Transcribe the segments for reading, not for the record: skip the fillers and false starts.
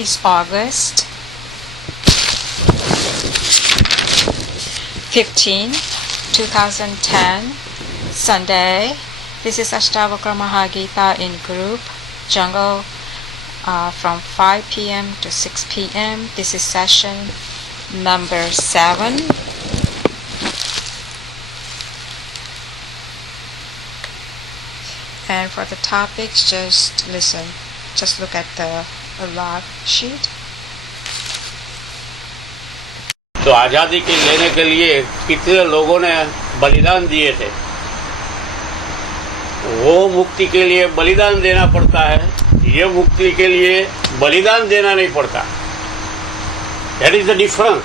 is August 15, 2010, Sunday. This is Ashtavakra Mahagita in group, Jungle, from 5 p.m. to 6 p.m. This is session number 7. And for the topics, just listen. Just look at the log sheet. तो आज़ादी के लेने के लिए कितने लोगों ने बलिदान दिए थे, वो मुक्ति के लिए बलिदान देना पड़ता है, ये मुक्ति के लिए बलिदान देना नहीं पड़ता. That is the difference.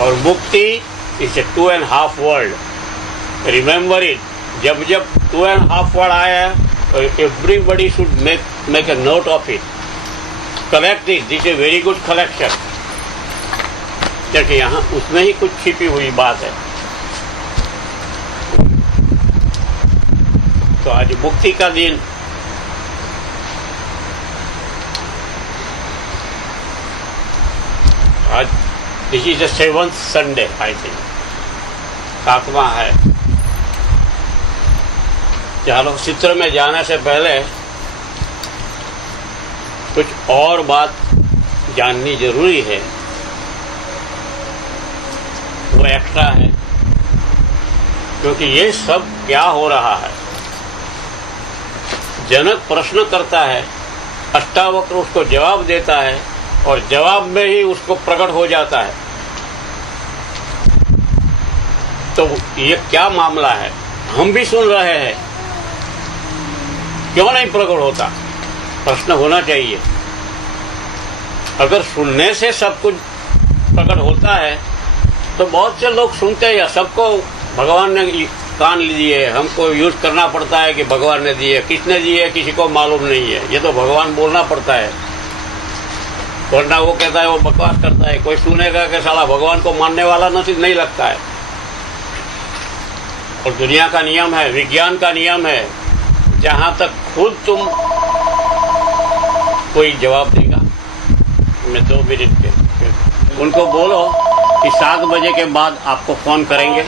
और मुक्ति is a 2.5 world. Remember it. जब जब 2.5 वर्ड आया तो everybody should make a note of it. Collect it. This a very good collection. क्योंकि यहाँ उसमें ही कुछ छिपी हुई बात है. तो आज मुक्ति का दिन. आज this is the 7th Sunday I think. 7वां है. चलो चित्र में जाने से पहले कुछ और बात जाननी जरूरी है. वो एक्स्ट्रा है, क्योंकि ये सब क्या हो रहा है. जनक प्रश्न करता है, अष्टावक्र उसको जवाब देता है, और जवाब में ही उसको प्रकट हो जाता है. तो ये क्या मामला है. हम भी सुन रहे हैं, क्यों नहीं प्रकट होता. प्रश्न होना चाहिए. अगर सुनने से सब कुछ प्रकट होता है तो बहुत से लोग सुनते हैं, या सबको भगवान ने कान दिए, हमको यूज करना पड़ता है कि भगवान ने दिए. किसने दिए किसी को मालूम नहीं है. ये तो भगवान बोलना पड़ता है, वरना वो कहता है वो बकवास करता है. कोई सुनेगा कि साला भगवान को मानने वाला नहीं लगता है. और दुनिया का नियम है, विज्ञान का नियम है, जहां तक खुद तुम कोई जवाब देगा. मैं 2 मिनट के उनको बोलो कि 7 बजे के बाद आपको फोन करेंगे.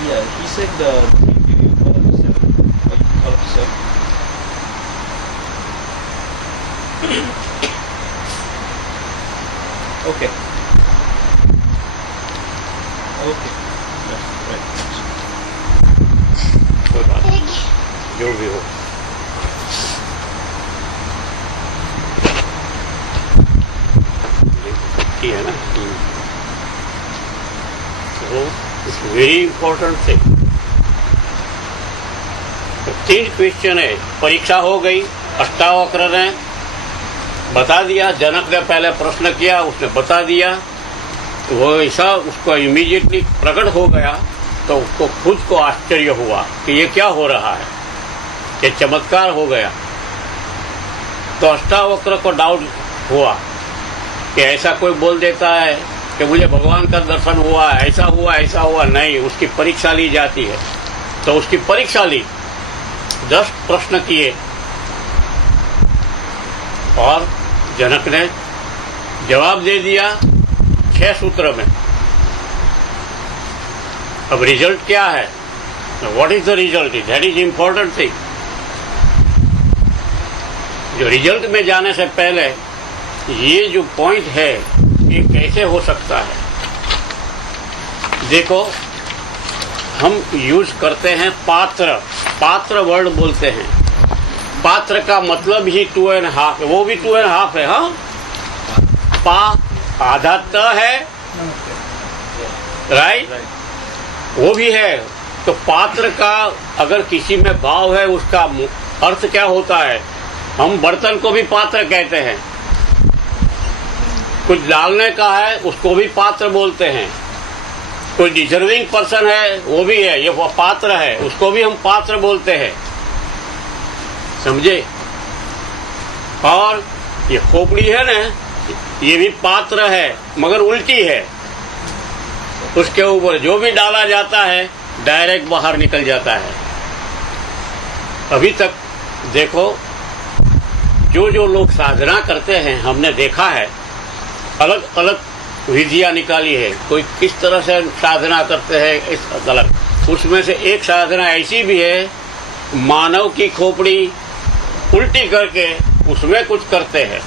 Yeah, he said the you call up to 7. Like you call up to 7. Okay. Okay. Yeah, right. कोई बात नहीं, जो भी हो. है ना. तो इट्स वेरी इंपॉर्टेंट थिंग. तो 3 क्वेश्चन है. परीक्षा हो गई. अष्टावक्र ने बता दिया. जनक ने पहले प्रश्न किया, उसने बता दिया. तो वो ऐसा उसको इमीडिएटली प्रकट हो गया. तो उसको खुद को आश्चर्य हुआ कि ये क्या हो रहा है, ये चमत्कार हो गया. तो अष्टावक्र को डाउट हुआ कि ऐसा कोई बोल देता है कि मुझे भगवान का दर्शन हुआ, ऐसा हुआ. नहीं, उसकी परीक्षा ली जाती है. तो उसकी परीक्षा ली. 10 प्रश्न किए और जनक ने जवाब दे दिया 6 सूत्र में. अब रिजल्ट क्या है, what is the result, that is important thing. जो रिजल्ट में जाने से पहले ये जो पॉइंट है, ये कैसे हो सकता है. देखो, हम यूज करते हैं पात्र वर्ड बोलते हैं. पात्र का मतलब ही 2.5, वो भी 2.5 है. हाँ, पा आधा त है, राइट. वो भी है. तो पात्र का अगर किसी में भाव है, उसका अर्थ क्या होता है. हम बर्तन को भी पात्र कहते हैं. कुछ डालने का है, उसको भी पात्र बोलते हैं. कोई डिजर्विंग पर्सन है, वो भी है, ये पात्र है, उसको भी हम पात्र बोलते हैं. समझे. और ये खोपड़ी है ना, ये भी पात्र है, मगर उल्टी है. उसके ऊपर जो भी डाला जाता है डायरेक्ट बाहर निकल जाता है. अभी तक देखो जो जो लोग साधना करते हैं, हमने देखा है अलग अलग विधियां निकाली है, कोई किस तरह से साधना करते हैं इस अलग। उसमें से एक साधना ऐसी भी है, मानव की खोपड़ी उल्टी करके उसमें कुछ करते हैं,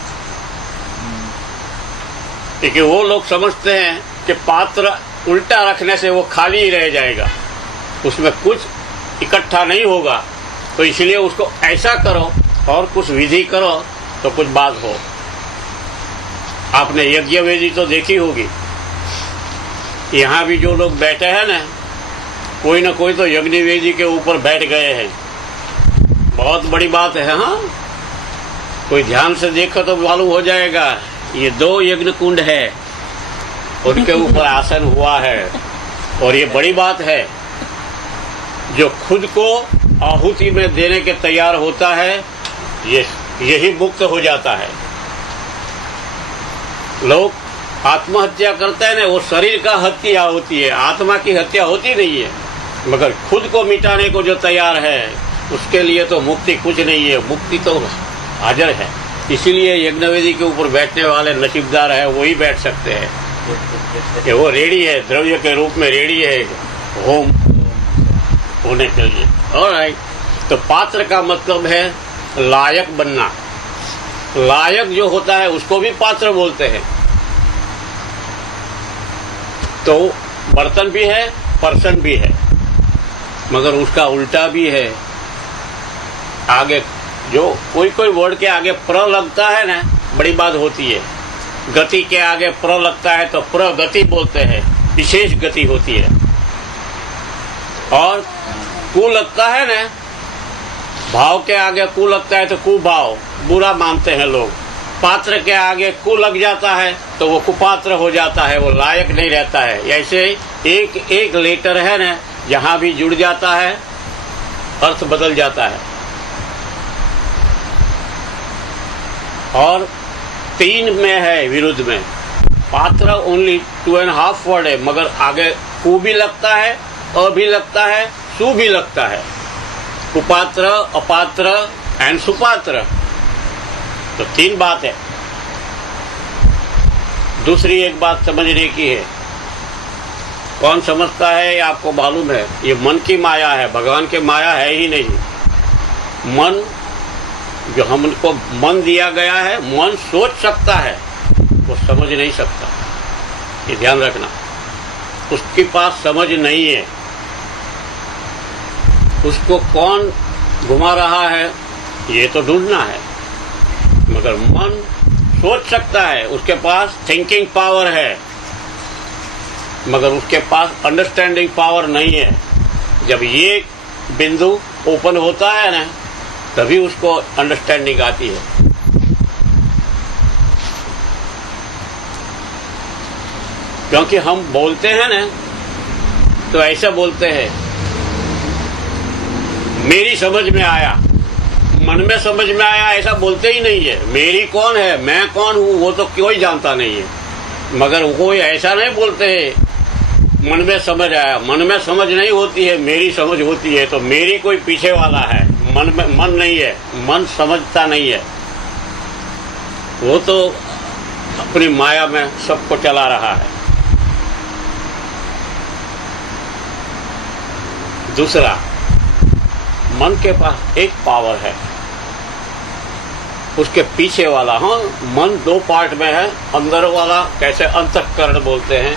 क्योंकि वो लोग समझते हैं कि पात्र उल्टा रखने से वो खाली ही रह जाएगा, उसमें कुछ इकट्ठा नहीं होगा, तो इसलिए उसको ऐसा करो और कुछ विधि करो तो कुछ बात हो। आपने यज्ञ वेदी तो देखी होगी, यहाँ भी जो लोग बैठे हैं ना कोई तो यज्ञ वेदी के ऊपर बैठ गए हैं। बहुत बड़ी बात है। हाँ, कोई ध्यान से देखो तो मालूम हो जाएगा, ये 2 यज्ञ कुंड है, उनके ऊपर आसन हुआ है। और ये बड़ी बात है, जो खुद को आहुति में देने के तैयार होता है, यही मुक्त हो जाता है। लोग आत्महत्या करते हैं ना, वो शरीर का हत्या होती है, आत्मा की हत्या होती नहीं है। मगर खुद को मिटाने को जो तैयार है, उसके लिए तो मुक्ति कुछ नहीं है, मुक्ति तो हाजिर है। इसीलिए यज्ञवेदी के ऊपर बैठने वाले नसीबदार है, वही बैठ सकते हैं कि वो रेडी है, द्रव्य के रूप में रेडी है होम होने के लिए। ऑलराइट, तो पात्र का मतलब है लायक बनना। लायक जो होता है उसको भी पात्र बोलते हैं। तो बर्तन भी है, पर्सन भी है, मगर उसका उल्टा भी है। आगे जो कोई वर्ड के आगे प्र लगता है ना, बड़ी बात होती है। गति के आगे प्र लगता है तो प्रगति बोलते हैं, विशेष गति होती है। और कु लगता है ना, भाव के आगे कु लगता है तो कुभाव, बुरा मानते हैं लोग। पात्र के आगे कु लग जाता है तो वो कुपात्र हो जाता है, वो लायक नहीं रहता है। ऐसे एक एक लेटर है ना, जहां भी जुड़ जाता है अर्थ बदल जाता है। और 3 में है विरुद्ध में, पात्र ओनली 2.5 वर्ड है, मगर आगे कु भी लगता है, अ भी लगता है, सु भी लगता है। कुपात्र, अपात्र एंड सुपात्र, तो 3 बात है। दूसरी एक बात समझने की है, कौन समझता है ये आपको मालूम है, ये मन की माया है, भगवान की माया है ही नहीं। मन जो हमको मन दिया गया है, मन सोच सकता है, वो समझ नहीं सकता, ये ध्यान रखना। उसके पास समझ नहीं है, उसको कौन घुमा रहा है ये तो ढूंढना है। मगर मन सोच सकता है, उसके पास थिंकिंग पावर है, मगर उसके पास अंडरस्टैंडिंग पावर नहीं है। जब ये बिंदु ओपन होता है ना, तभी उसको अंडरस्टैंडिंग आती है। क्योंकि हम बोलते हैं ना, तो ऐसे बोलते हैं, मेरी समझ में आया, मन में समझ में आया, ऐसा बोलते ही नहीं है। मेरी कौन है, मैं कौन हूं, वो तो कोई जानता नहीं है। मगर कोई ऐसा नहीं बोलते है मन में समझ आया। मन में समझ नहीं होती है, मेरी समझ होती है। तो मेरी कोई पीछे वाला है, मन में मन नहीं है, मन समझता नहीं है, वो तो अपनी माया में सबको चला रहा है। दूसरा, मन के पास एक पावर है, उसके पीछे वाला। हाँ, मन 2 पार्ट में है, अंदर वाला कैसे अंतःकरण बोलते हैं,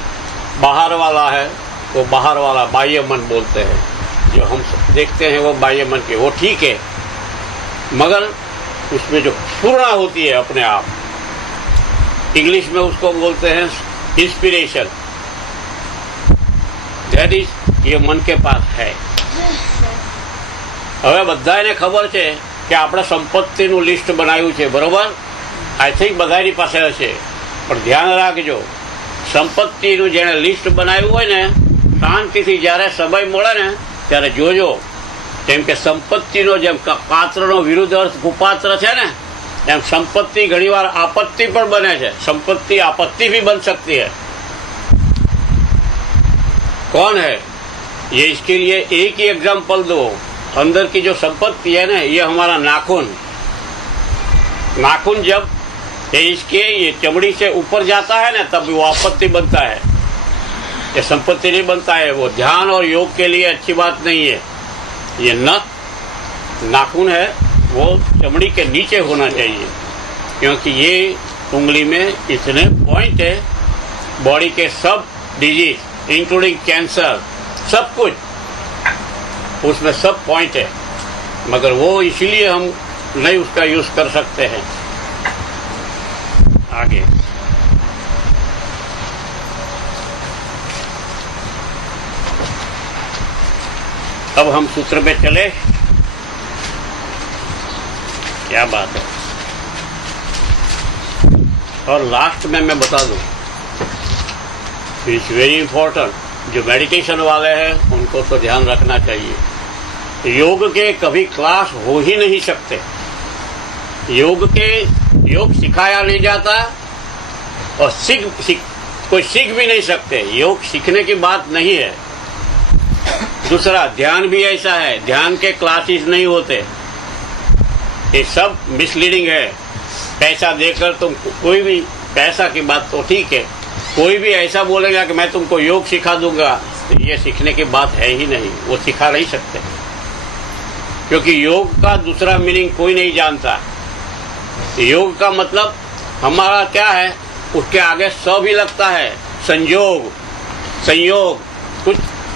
बाहर वाला है वो बाहर वाला बाह्य मन बोलते हैं। जो हम देखते हैं वो बाह्य मन के, वो ठीक है, मगर उसमें जो स्फुरणा होती है अपने आप, इंग्लिश में उसको बोलते हैं इंस्पिरेशन, दैट इज ये मन के पास है। હવે બધાને ખબર છે કે આપણે સંપત્તિનું લિસ્ટ બનાવ્યું છે, બરોબર? આઈ થિંક બધાની પાસે હશે, પણ ધ્યાન રાખજો, સંપત્તિનું જેણે લિસ્ટ બનાવ્યું હોય ને, શાંતિથી જ્યારે સમય મળે ને ત્યારે જોજો, કેમ કે સંપત્તિનો જેમ પાત્રનો વિરુદ્ધ અર્થ કુપાત્ર છે ને, એમ સંપત્તિ ઘણીવાર આપત્તિ પણ બને છે। संपत्ति आपत्ति भी बन सकती है। कौन है ये? इसके लिए एक ही एग्जाम्पल दो। अंदर की जो संपत्ति है ना, ये हमारा नाखून। नाखून जब इसके ये चमड़ी से ऊपर जाता है ना, तब वो आपत्ति बनता है, ये संपत्ति नहीं बनता है। वो ध्यान और योग के लिए अच्छी बात नहीं है। ये नाखून है, वो चमड़ी के नीचे होना चाहिए, क्योंकि ये उंगली में इतने पॉइंट है, बॉडी के सब डिजीज इंक्लूडिंग कैंसर, सब कुछ उसमें सब पॉइंट है, मगर वो इसीलिए हम नहीं उसका यूज कर सकते हैं। आगे अब हम सूत्र में चले। क्या बात है। और लास्ट में मैं बता दूं, इट्स वेरी इंपॉर्टेंट, जो मेडिटेशन वाले हैं उनको तो ध्यान रखना चाहिए। योग के कभी क्लास हो ही नहीं सकते। योग सिखाया नहीं जाता और कोई सीख भी नहीं सकते। योग सीखने की बात नहीं है। दूसरा, ध्यान भी ऐसा है, ध्यान के क्लासेस नहीं होते। ये सब मिसलीडिंग है। पैसा देकर तुम कोई भी, पैसा की बात तो ठीक है, कोई भी ऐसा बोलेगा कि मैं तुमको योग सिखा दूंगा, तो ये सीखने की बात है ही नहीं। वो सिखा नहीं सकते, क्योंकि योग का दूसरा मीनिंग कोई नहीं जानता। योग का मतलब हमारा क्या है, उसके आगे स भी लगता है, संयोग,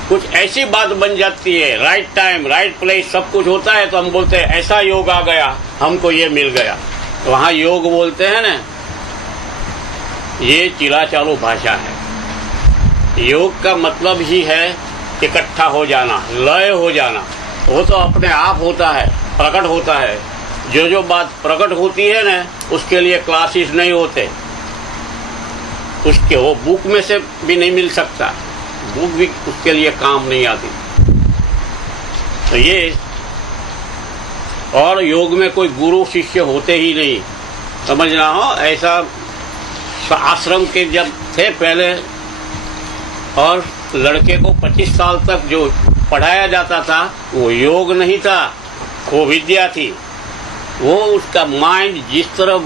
कुछ ऐसी बात बन जाती है। राइट टाइम, राइट प्लेस, सब कुछ होता है, तो हम बोलते हैं ऐसा योग आ गया, हमको ये मिल गया। तो वहाँ योग बोलते हैं ना, ये चिराचालू भाषा है। योग का मतलब ही है इकट्ठा हो जाना, लय हो जाना। वो तो अपने आप होता है, प्रकट होता है। जो बात प्रकट होती है ना, उसके लिए क्लासेस नहीं होते। उसके वो बुक में से भी नहीं मिल सकता, बुक भी उसके लिए काम नहीं आती। तो ये, और योग में कोई गुरु शिष्य होते ही नहीं, समझना हो। ऐसा आश्रम के जब थे पहले, और लड़के को 25 साल तक जो पढ़ाया जाता था, वो योग नहीं था, वो विद्या थी। वो उसका माइंड जिस तरह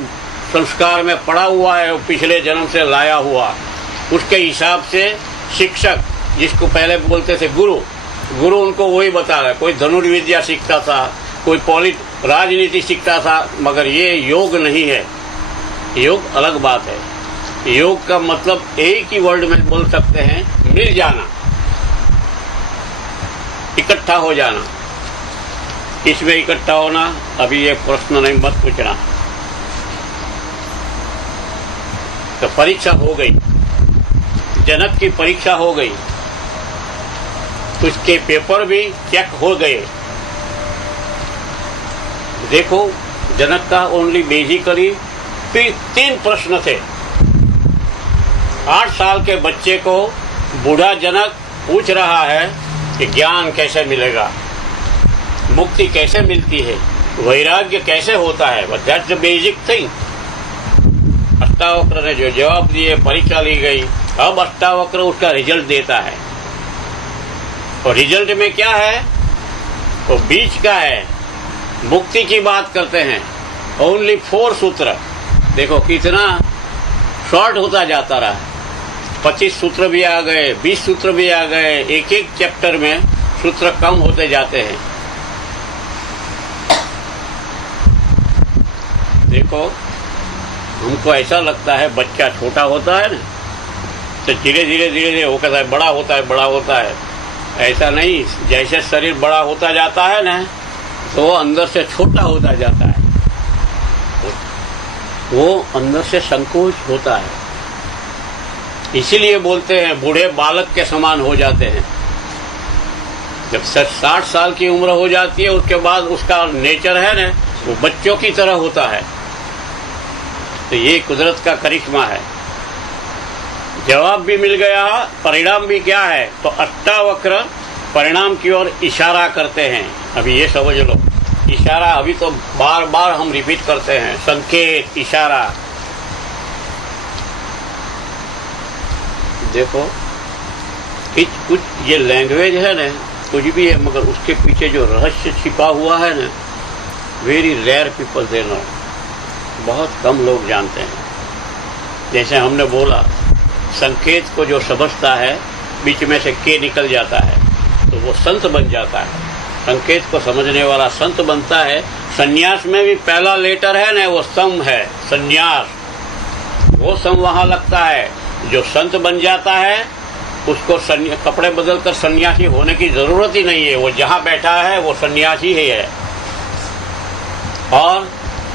संस्कार में पड़ा हुआ है, वो पिछले जन्म से लाया हुआ, उसके हिसाब से शिक्षक, जिसको पहले बोलते थे गुरु उनको वही बता रहा है। कोई धनुर्विद्या सीखता था, कोई राजनीति सीखता था, मगर ये योग नहीं है। योग अलग बात है। योग का मतलब एक ही वर्ड में बोल सकते हैं, मिल जाना, इकट्ठा हो जाना। इसमें इकट्ठा होना, अभी ये प्रश्न नहीं मत पूछना। तो परीक्षा हो गई, जनक की परीक्षा हो गई, उसके पेपर भी चेक हो गए। देखो, जनक का ओनली बेसिकली 3 प्रश्न थे। 8 साल के बच्चे को बूढ़ा जनक पूछ रहा है कि ज्ञान कैसे मिलेगा, मुक्ति कैसे मिलती है, वैराग्य कैसे होता है। But that's the basic thing. Ashtavakra ने जो जवाब दिए, परीक्षा ली गई। अब अष्टावक्र उसका रिजल्ट देता है, और रिजल्ट में क्या है, वो बीच का है। मुक्ति की बात करते हैं, ओनली 4 सूत्र। देखो कितना शॉर्ट होता जाता रहा। 25 सूत्र भी आ गए, 20 सूत्र भी आ गए। एक चैप्टर में सूत्र कम होते जाते हैं। देखो, हमको ऐसा लगता है बच्चा छोटा होता है ना, तो धीरे धीरे वो कहता है बड़ा होता है। ऐसा नहीं, जैसे शरीर बड़ा होता जाता है ना, तो वो अंदर से छोटा होता जाता है, वो अंदर से संकोच होता है। इसीलिए बोलते हैं बूढ़े बालक के समान हो जाते हैं। जब 60 साल की उम्र हो जाती है, उसके बाद उसका नेचर है ना, वो बच्चों की तरह होता है। तो ये कुदरत का करिश्मा है। जवाब भी मिल गया, परिणाम भी क्या है, तो अष्टावक्र परिणाम की ओर इशारा करते हैं। अभी ये समझ लो, इशारा अभी तो बार बार हम रिपीट करते हैं, संकेत, इशारा। देखो, कुछ ये लैंग्वेज है ना, कुछ भी है, मगर उसके पीछे जो रहस्य छिपा हुआ है ना, very rare people they know, बहुत कम लोग जानते हैं। जैसे हमने बोला, संकेत को जो समझता है बीच में से के निकल जाता है तो वो संत बन जाता है। संकेत को समझने वाला संत बनता है। संन्यास में भी पहला लेटर है ना, वो सम है, संन्यास, वो सम वहां लगता है। जो संत बन जाता है उसको कपड़े बदलकर सन्यासी होने की जरूरत ही नहीं है, वो जहां बैठा है वो सन्यासी ही है। और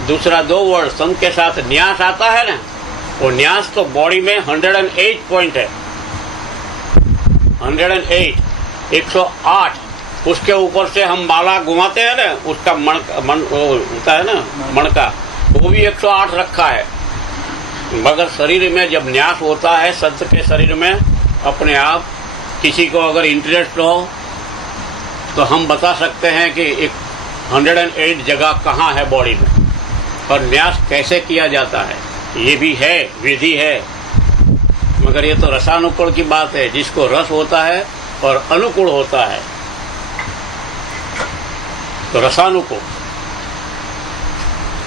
दूसरा 2 वर्ड सम के साथ न्यास आता है ना, वो न्यास तो बॉडी में 108 पॉइंट है, 108, 108। उसके ऊपर से हम माला घुमाते हैं ना, उसका मन होता है ना, मणका, वो भी 108 रखा है। मगर शरीर में जब न्यास होता है संत के शरीर में, अपने आप किसी को अगर इंटरेस्ट हो तो हम बता सकते हैं कि एक 108 जगह कहाँ है बॉडी में, और न्यास कैसे किया जाता है ये भी है, विधि है। मगर ये तो रसानुकूल की बात है, जिसको रस होता है और अनुकूल होता है, तो रसानुकूल।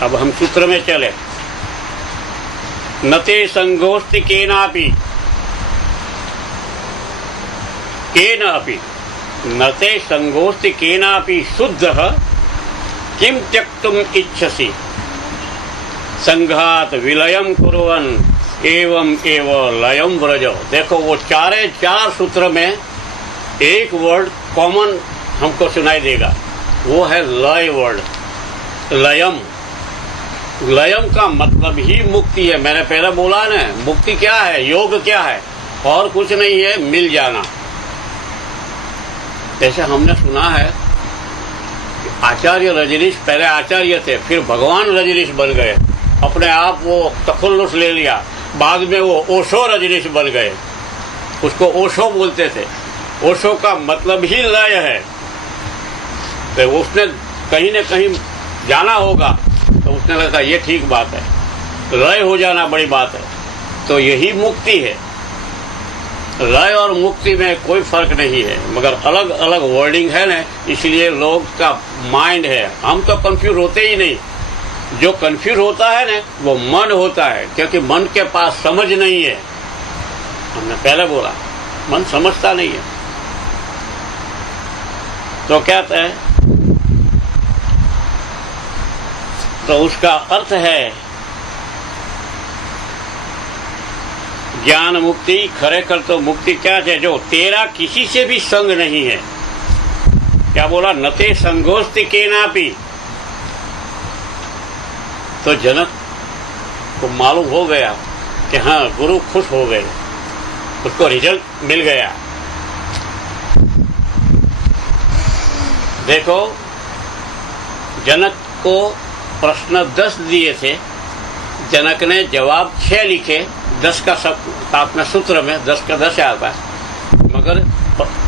अब हम सूत्र में चले। नते संगोस्ति केनापि, केनापि नते संगोस्ति केनापि शुद्धः किम त्यक्तुम इच्छसि संघात विलयम कुर्वन् एवं एव लयम व्रज। देखो वो चारे चार सूत्र में एक वर्ड कॉमन हमको सुनाई देगा, वो है लय वर्ड। लयम, लयम का मतलब ही मुक्ति है। मैंने पहले बोला ना, मुक्ति क्या है, योग क्या है, और कुछ नहीं है, मिल जाना। जैसे हमने सुना है आचार्य रजनीश पहले आचार्य थे, फिर भगवान रजनीश बन गए, अपने आप वो तखल्लुस ले लिया, बाद में वो ओशो रजनीश बन गए। उसको ओशो बोलते थे। ओशो का मतलब ही लय है। तो उसने कहीं न कहीं जाना होगा, तो उसने लगा ये ठीक बात है, लय हो जाना बड़ी बात है। तो यही मुक्ति है। लय और मुक्ति में कोई फर्क नहीं है, मगर अलग अलग वर्डिंग है ना, इसलिए लोग का माइंड है। हम तो कंफ्यूज होते ही नहीं। जो कंफ्यूज होता है ना वो मन होता है, क्योंकि मन के पास समझ नहीं है। हमने पहले बोला मन समझता नहीं है। तो कहते हैं, तो उसका अर्थ है ज्ञान मुक्ति। खरेखर तो मुक्ति क्या है, जो तेरा किसी से भी संग नहीं है। क्या बोला, नते संगोस्ति केनापि। तो जनक को मालूम हो गया कि हाँ गुरु खुश हो गए, उसको रिजल्ट मिल गया। देखो, जनक को प्रश्न 10 दिए थे, जनक ने जवाब 6 लिखे। 10 का सब साथ में सूत्र में 10 का 10 आता है, मगर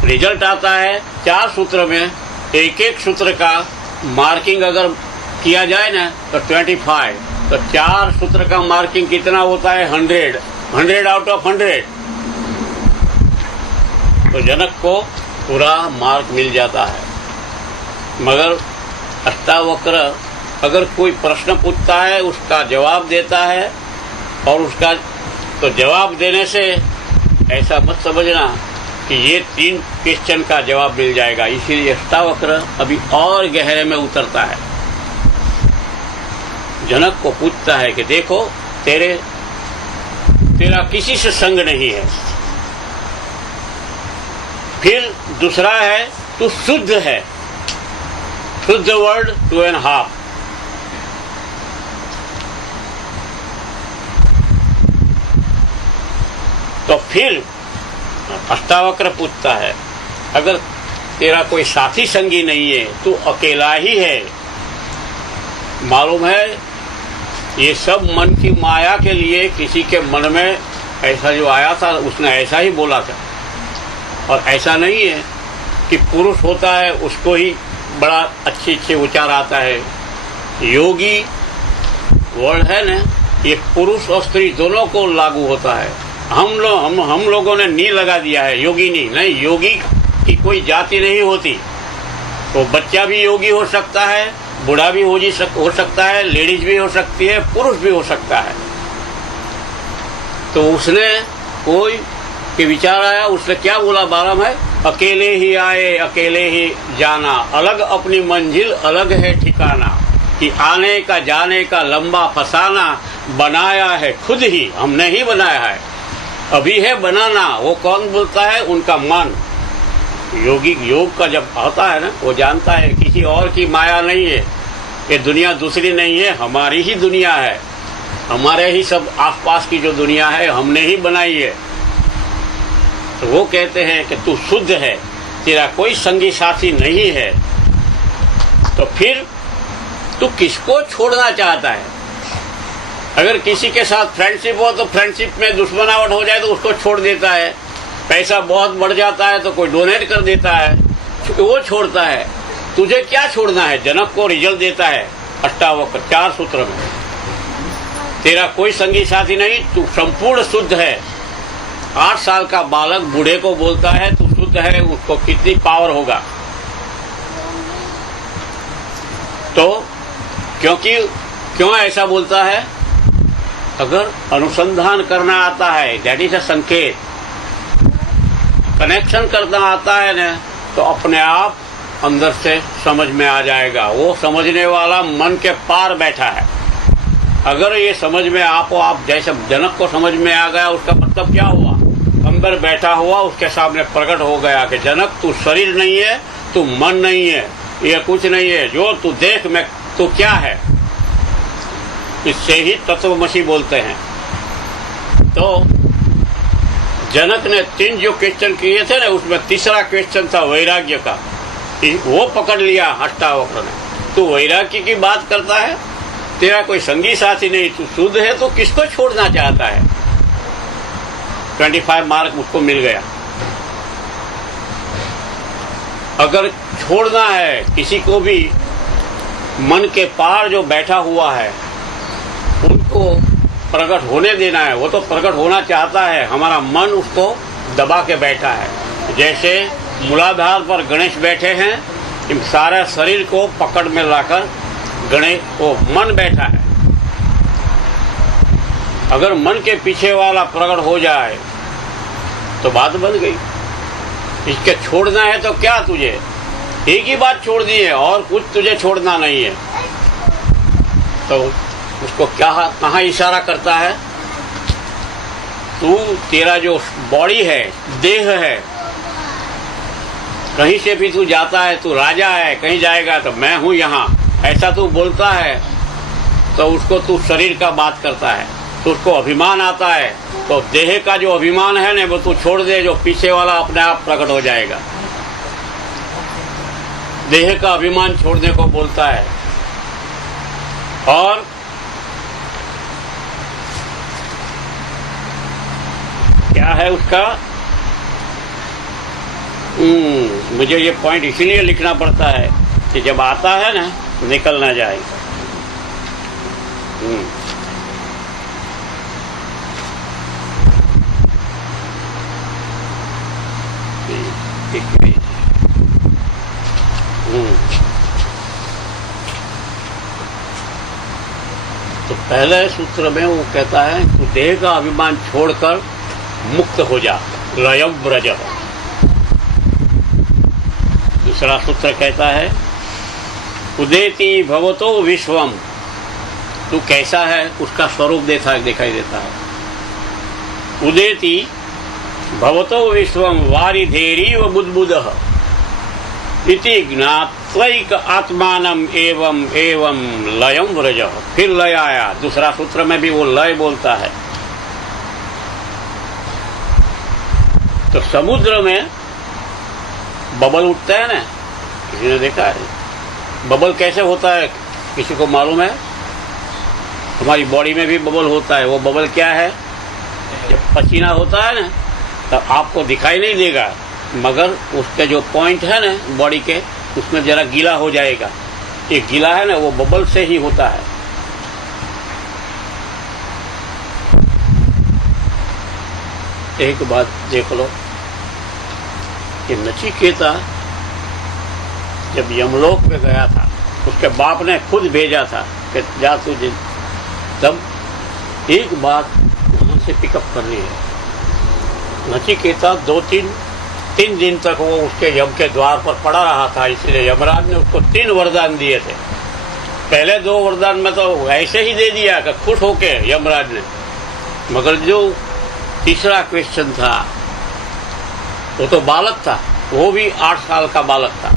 रिजल्ट आता है 4 सूत्र में। एक एक सूत्र का मार्किंग अगर किया जाए ना तो 25, तो 4 सूत्र का मार्किंग कितना होता है, 100, 100 आउट ऑफ 100। तो जनक को पूरा मार्क मिल जाता है। मगर अष्टावक्र अगर कोई प्रश्न पूछता है, उसका जवाब देता है, और उसका तो जवाब देने से ऐसा मत समझना कि ये 3 क्वेश्चन का जवाब मिल जाएगा। इसीलिए अष्टावक्र अभी और गहरे में उतरता है। जनक को पूछता है कि देखो, तेरा किसी से संग नहीं है। फिर दूसरा है, तू शुद्ध है। शुद्ध वर्ड 2.5। तो फिर अष्टावक्र पूछता है, अगर तेरा कोई साथी संगी नहीं है, तू अकेला ही है। मालूम है ये सब मन की माया के लिए, किसी के मन में ऐसा जो आया था उसने ऐसा ही बोला था। और ऐसा नहीं है कि पुरुष होता है उसको ही बड़ा अच्छे विचार आता है। योगी वर्ड है ना, ये पुरुष और स्त्री दोनों को लागू होता है। हम लोगों ने नी लगा दिया है, योगी नहीं। योगी की कोई जाति नहीं होती। तो बच्चा भी योगी हो सकता है, बूढ़ा भी हो सकता है, लेडीज भी हो सकती है, पुरुष भी हो सकता है। तो उसने कोई के विचार आया, उसने क्या बोला बारह में, अकेले ही आए अकेले ही जाना, अलग अपनी मंजिल अलग है ठिकाना, कि आने का जाने का लंबा फसाना, बनाया है खुद ही, हमने ही बनाया है, अभी है बनाना। वो कौन बोलता है? उनका मन। योगी योग का जब आता है ना, वो जानता है किसी और की माया नहीं है, ये दुनिया दूसरी नहीं है, हमारी ही दुनिया है, हमारे ही सब आसपास की जो दुनिया है हमने ही बनाई है। तो वो कहते हैं कि तू शुद्ध है, तेरा कोई संगी साथी नहीं है, तो फिर तू किसको छोड़ना चाहता है? अगर किसी के साथ फ्रेंडशिप हो तो फ्रेंडशिप में दुश्मनावट हो जाए तो उसको छोड़ देता है, पैसा बहुत बढ़ जाता है तो कोई डोनेट कर देता है, वो छोड़ता है। तुझे क्या छोड़ना है? जनक को रिजल्ट देता है अष्टावक्र 4 सूत्र में, तेरा कोई संगी साथी नहीं, तू संपूर्ण शुद्ध है। 8 साल का बालक बूढ़े को बोलता है तू शुद्ध है, उसको कितनी पावर होगा। तो क्यों ऐसा बोलता है? अगर अनुसंधान करना आता है, दैट इज अ संकेत, कनेक्शन करना आता है ना, तो अपने आप अंदर से समझ में आ जाएगा। वो समझने वाला मन के पार बैठा है। अगर ये समझ में आप जैसे जनक को समझ में आ गया, उसका मतलब क्या हुआ? अंदर बैठा हुआ उसके सामने प्रकट हो गया कि जनक तू शरीर नहीं है, तू मन नहीं है, ये कुछ नहीं है, जो तू देख मैं तू क्या है। इससे ही तत्वमसी बोलते हैं। तो जनक ने 3 जो क्वेश्चन किए थे ना, उसमें तीसरा क्वेश्चन था वैराग्य का, वो पकड़ लिया अष्टावक्र ने। तू वैराग्य की बात करता है, तेरा कोई संगी साथी नहीं, तू शुद्ध है, तो किसको छोड़ना चाहता है? 25 मार्क उसको मिल गया। अगर छोड़ना है किसी को भी, मन के पार जो बैठा हुआ है उनको प्रकट होने देना है। वो तो प्रकट होना चाहता है, हमारा मन उसको दबा के बैठा है। जैसे मूलाधार पर गणेश बैठे हैं, इन सारे शरीर को पकड़ में लाकर गणेश को मन बैठा है। अगर मन के पीछे वाला प्रकट हो जाए तो बात बन गई। इसके छोड़ना है तो क्या तुझे? एक ही बात छोड़नी है और कुछ तुझे छोड़ना नहीं है। तो उसको क्या कहाँ इशारा करता है? तू तेरा जो बॉडी है, देह है, कहीं से भी तू जाता है, तू राजा है, कहीं जाएगा तो मैं हूं यहाँ, ऐसा तू बोलता है, तो उसको तू शरीर का बात करता है, तो उसको अभिमान आता है। तो देह का जो अभिमान है ना, वो तू छोड़ दे, जो पीछे वाला अपने आप प्रकट हो जाएगा। देह का अभिमान छोड़ने को बोलता है। और क्या है उसका? मुझे ये पॉइंट इसीलिए लिखना पड़ता है कि जब आता है ना निकल ना जाए। तो पहले सूत्र में वो कहता है तू देह का अभिमान छोड़कर मुक्त हो जा, लयम व्रज। दूसरा सूत्र कहता है उदेति भवतो विश्वम, तू कैसा है उसका स्वरूप दिखाई देता है। उदेति भवतो विश्वम वारिधेरीव बुद्बुदः इति ज्ञात्वैक आत्मानम एवं एवं लयम व्रज। फिर लय आया, दूसरा सूत्र में भी वो लय बोलता है। तो समुद्र में बबल उठता है ना, किसी ने देखा है? बबल कैसे होता है किसी को मालूम है? हमारी बॉडी में भी बबल होता है। वो बबल क्या है? जब पसीना होता है ना तब आपको दिखाई नहीं देगा, मगर उसके जो पॉइंट है ना बॉडी के, उसमें जरा गीला हो जाएगा। ये गीला है ना, वो बबल से ही होता है। एक बात देख लो, कि नचिकेता जब यमलोक में गया था, उसके बाप ने खुद भेजा था कि जा तुझे, तब एक बात वहां से पिकअप करनी है। नचिकेता 3 दिन तक वो उसके यम के द्वार पर पड़ा रहा था, इसलिए यमराज ने उसको 3 वरदान दिए थे। पहले 2 वरदान में तो ऐसे ही दे दिया कि खुश होके यमराज ने, मगर जो तीसरा क्वेश्चन था वो तो बालक था, वो भी 8 साल का बालक था,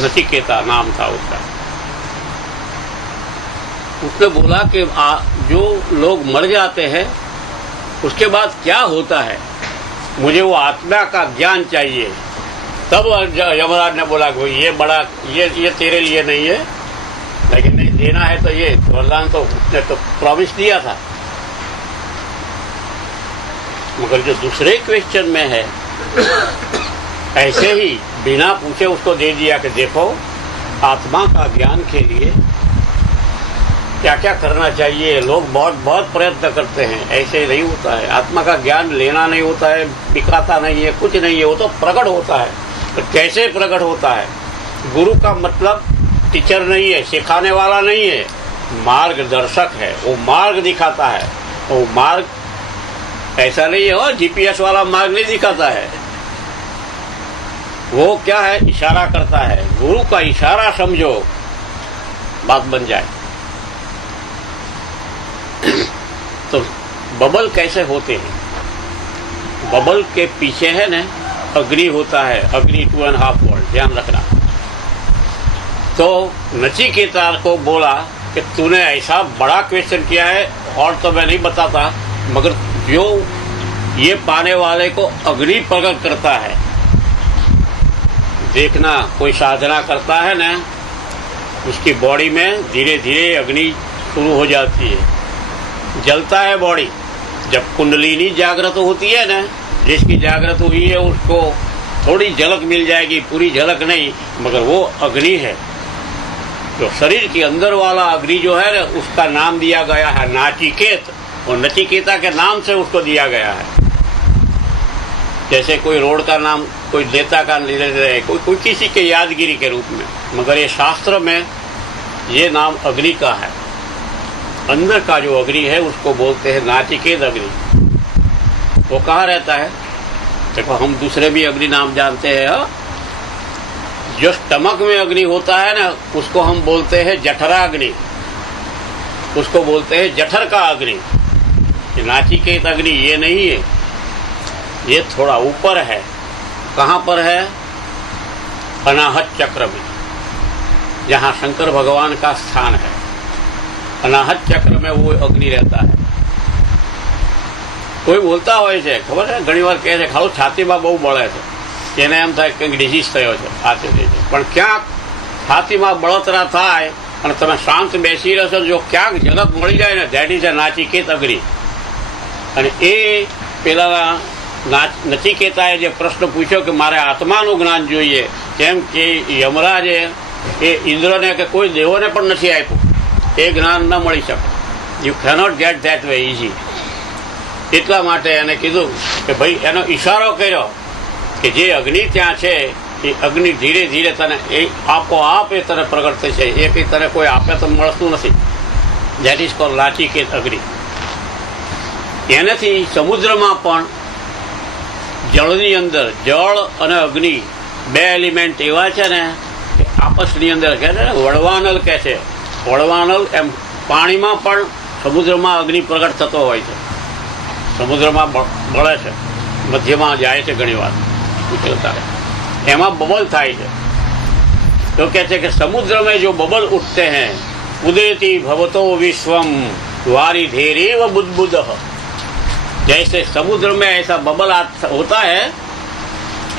नचिकेता नाम था उसका। उसने बोला कि जो लोग मर जाते हैं उसके बाद क्या होता है, मुझे वो आत्मा का ज्ञान चाहिए। तब यमराज ने बोला कि ये बड़ा ये तेरे लिए नहीं है, लेकिन नहीं देना है तो ये वरदान तो उसने तो प्रॉमिस दिया था। मगर जो दूसरे क्वेश्चन में है, ऐसे ही बिना पूछे उसको दे दिया कि देखो आत्मा का ज्ञान के लिए क्या क्या करना चाहिए। लोग बहुत प्रयत्न करते हैं, ऐसे नहीं होता है। आत्मा का ज्ञान लेना नहीं होता है, दिखाता नहीं है, कुछ नहीं है, वो तो प्रकट होता है। तो कैसे प्रकट होता है? गुरु का मतलब टीचर नहीं है, सिखाने वाला नहीं है, मार्गदर्शक है। वो मार्ग दिखाता है। वो मार्ग ऐसा नहीं है और जीपीएस वाला मार्ग नहीं दिखाता है। वो क्या है? इशारा करता है। गुरु का इशारा समझो, बात बन जाए। तो बबल कैसे होते हैं? बबल के पीछे है ना अग्नि होता है, अग्नि 2.5 वोल्ट, ध्यान रखना। तो नचिकेता को बोला कि तूने ऐसा बड़ा क्वेश्चन किया है और तो मैं नहीं बताता, मगर जो ये पाने वाले को अग्नि प्रकट करता है। देखना, कोई साधना करता है ना, उसकी बॉडी में धीरे धीरे अग्नि शुरू हो जाती है, जलता है बॉडी। जब कुंडलिनी जागृत होती है ना, जिसकी जागृत हुई है उसको थोड़ी झलक मिल जाएगी, पूरी झलक नहीं, मगर वो अग्नि है। जो शरीर के अंदर वाला अग्नि जो है ना, उसका नाम दिया गया है नाचिकेत, और नचिकेता के नाम से उसको दिया गया है। जैसे कोई रोड का नाम कोई देता का ले रहे, कोई किसी के यादगिरी के रूप में, मगर ये शास्त्र में ये नाम अग्नि का है। अंदर का जो अग्नि है उसको बोलते हैं नाचिकेत अग्नि। वो कहाँ रहता है? देखो, हम दूसरे भी अग्नि नाम जानते हैं। हा? जो स्टमक में अग्नि होता है ना, उसको हम बोलते हैं जठरा अग्नि, उसको बोलते हैं जठर का अग्नि। नाचिकेत अग्नि ये नहीं है, ये थोड़ा ऊपर है। कहाँ पर है? अनाहत चक्र में, जहाँ शंकर भगवान का स्थान है। अनाहत चक्र में वो अग्नि रहता है। કોઈ બોલતા હોય છે, ખબર છે, ઘણી વાર કહે છે ખાલી છાતીમાં બહુ બળે છે, એને એમ થાય કંઈક ડિઝીઝ થયો છે, આ તે પણ ક્યાંક છાતીમાં બળતરા થાય અને તમે શાંત બેસી રહેશો, જો ક્યાંક ઝલક મળી જાય ને, ધેટ ઇઝ અ નાચિકેત અગ્નિ. અને એ પેલા નચિકેતાએ જે પ્રશ્ન પૂછ્યો કે મારે આત્માનું જ્ઞાન જોઈએ, કેમ કે યમરાજે એ ઇન્દ્રને કે કોઈ દેવોને પણ નથી આપ્યું, એ જ્ઞાન ન મળી શકે. You cannot get that way easy. એટલા માટે એને કીધું કે ભાઈ એનો ઈશારો કર્યો કે જે અગ્નિ ત્યાં છે એ અગ્નિ ધીરે ધીરે તને એ આપોઆપ એ તને પ્રગટ થશે, એ કંઈ તને કોઈ આપે તો મળતું નથી. ધેટ ઇઝ કોલ્ડ નાચિકેત અગ્નિ. એનાથી સમુદ્રમાં પણ જળની અંદર જળ અને અગ્નિ બે એલિમેન્ટ એવા છે ને કે આપસની અંદર કહે છે ને વળવાનલ કહે છે, વળવાનલ એમ પાણીમાં પણ સમુદ્રમાં અગ્નિ પ્રગટ થતો હોય છે. સમુદ્રમાં બળે છે, મધ્યમાં જાય છે, ઘણી વાર ઉછળતા એમાં બબલ થાય છે. તો કહે છે કે સમુદ્ર में जो बबल उठते हैं, उदेति भवतो विश्वम वारिधेरेव बुद्बुदः. जैसे समुद्र में ऐसा बबल होता है,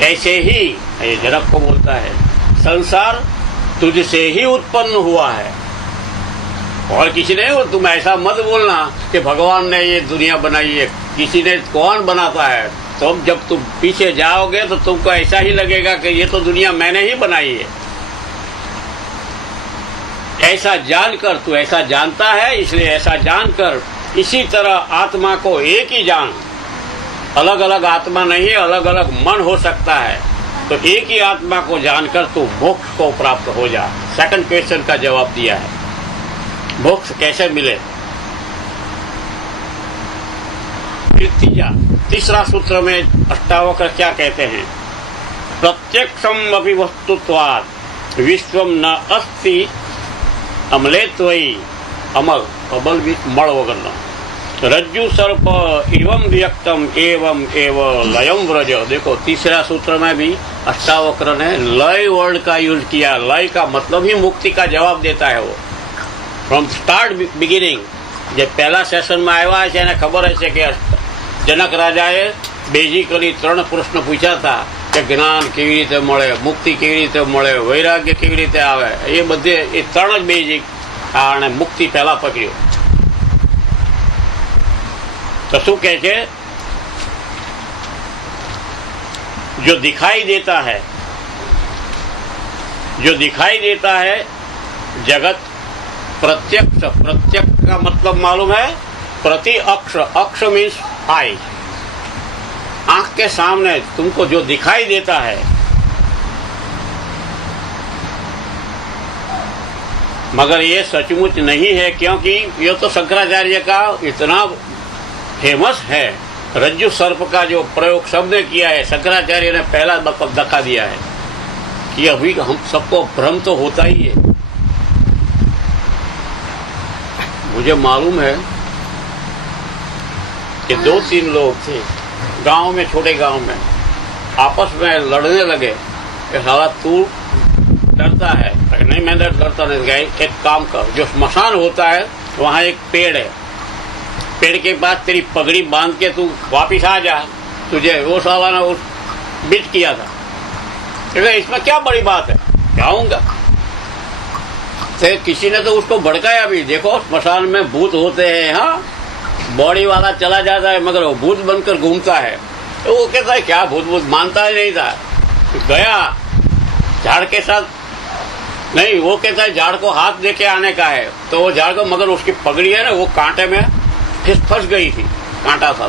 ऐसे ही ये जनक को बोलता है संसार तुझसे ही उत्पन्न हुआ है और किसी ने. तुम ऐसा मत बोलना कि भगवान ने ये दुनिया बनाई है, किसी ने. कौन बनाता है? तो जब तुम पीछे जाओगे तो तुमको ऐसा ही लगेगा कि ये तो दुनिया मैंने ही बनाई है. ऐसा जानकर, तू ऐसा जानता है, इसलिए ऐसा जानकर इसी तरह आत्मा को एक ही जान. अलग अलग आत्मा नहीं है, अलग अलग मन हो सकता है, तो एक ही आत्मा को जानकर तू मोक्ष को प्राप्त हो जा। सेकंड क्वेश्चन का जवाब दिया है, मोक्ष कैसे मिले। फिर तीसरा सूत्र में अष्टावक्र क्या कहते हैं, प्रत्यक्षम अपि वस्तुत्वात् विश्वम न अस्ति अमलेत्वयि। अमल अबल भी मल वगरनो रज्जु सर्प एवं व्यक्तम एवं एव लयम व्रज। देखो तीसरा सूत्र में भी अष्टावक्र ने लय वर्ड का यूज किया। लय का मतलब ही मुक्ति का जवाब देता है। वो फ्रॉम स्टार्ट बिगिनिंग જે પહેલા સેશનમાં આવ્યા છે એને ખબર હશે કે જનક રાજાએ બેઝિકલી 3 પ્રશ્ન પૂછ્યા હતા કે જ્ઞાન કેવી રીતે મળે, મુક્તિ કેવી રીતે મળે, વૈરાગ્ય કેવી રીતે આવે, એ બધે એ 3 જ બેઝિક અને મુક્તિ પહેલા પકડ્યો। तो શું કહે છે, जो दिखाई देता है जगत प्रत्यक्ष। प्रत्यक्ष का मतलब मालूम है, प्रति अक्ष। अक्ष मीन्स आई, आंख के सामने तुमको जो दिखाई देता है। मगर ये सचमुच नहीं है, क्योंकि ये तो शंकराचार्य का इतना फेमस है। रज्जु सर्प का जो प्रयोग शब्द ने किया है, शंकराचार्य ने पहला दिखा दिया है कि अभी हम सबको भ्रम तो होता ही है। मुझे मालूम है कि 2-3 लोग थे गांव में, छोटे गांव में, आपस में लड़ने लगे कि साला तू डरता है। नहीं, मैं डरता नहीं। गए एक काम कर, जो स्मशान होता है वहां एक पेड़ है, पेड़ के पास तेरी पगड़ी बांध के तू वापिस आ जा। तुझे वो साला ने उस बिट किया था, इसमें क्या बड़ी बात है, जाऊंगा। तो किसी ने तो उसको भड़काया भी, देखो स्मशान में भूत होते हैं। हाँ, बॉडी वाला चला जाता है मगर वो भूत बनकर घूमता है। तो वो कहता है क्या भूत मानता ही नहीं था। गया झाड़ के साथ, नहीं वो कहता है झाड़ को हाथ दे के आने का है। तो वो झाड़ को, मगर उसकी पगड़ी है ना वो कांटे में फंस गई थी, कांटा था।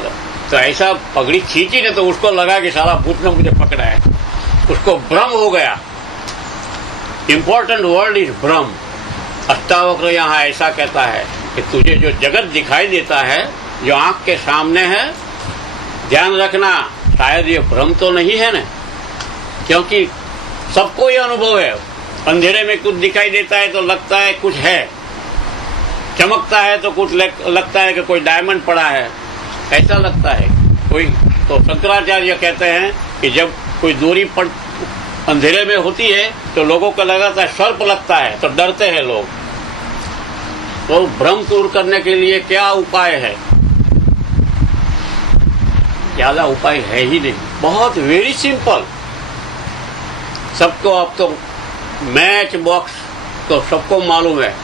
तो ऐसा पगड़ी खींची ने तो उसको लगा कि साला भूत ने मुझे पकड़ा है। उसको भ्रम हो गया। इंपॉर्टेंट वर्ड इज भ्रम। अष्टावक्र यहाँ ऐसा कहता है कि तुझे जो जगत दिखाई देता है, जो आंख के सामने है, ध्यान रखना शायद ये भ्रम तो नहीं है ना, क्योंकि सबको ये अनुभव है। अंधेरे में कुछ दिखाई देता है तो लगता है कुछ है, चमकता है तो कुछ लगता है कि कोई डायमंड पड़ा है, ऐसा लगता है कोई। तो शंकराचार्य कहते हैं कि जब कोई दूरी पर अंधेरे में होती है तो लोगों को लगाता है सर्प लगता है, तो डरते हैं लोग। तो भ्रम दूर करने के लिए क्या उपाय है? ज्यादा उपाय है ही नहीं, बहुत वेरी सिंपल। सबको अब तो मैच बॉक्स तो सबको मालूम है।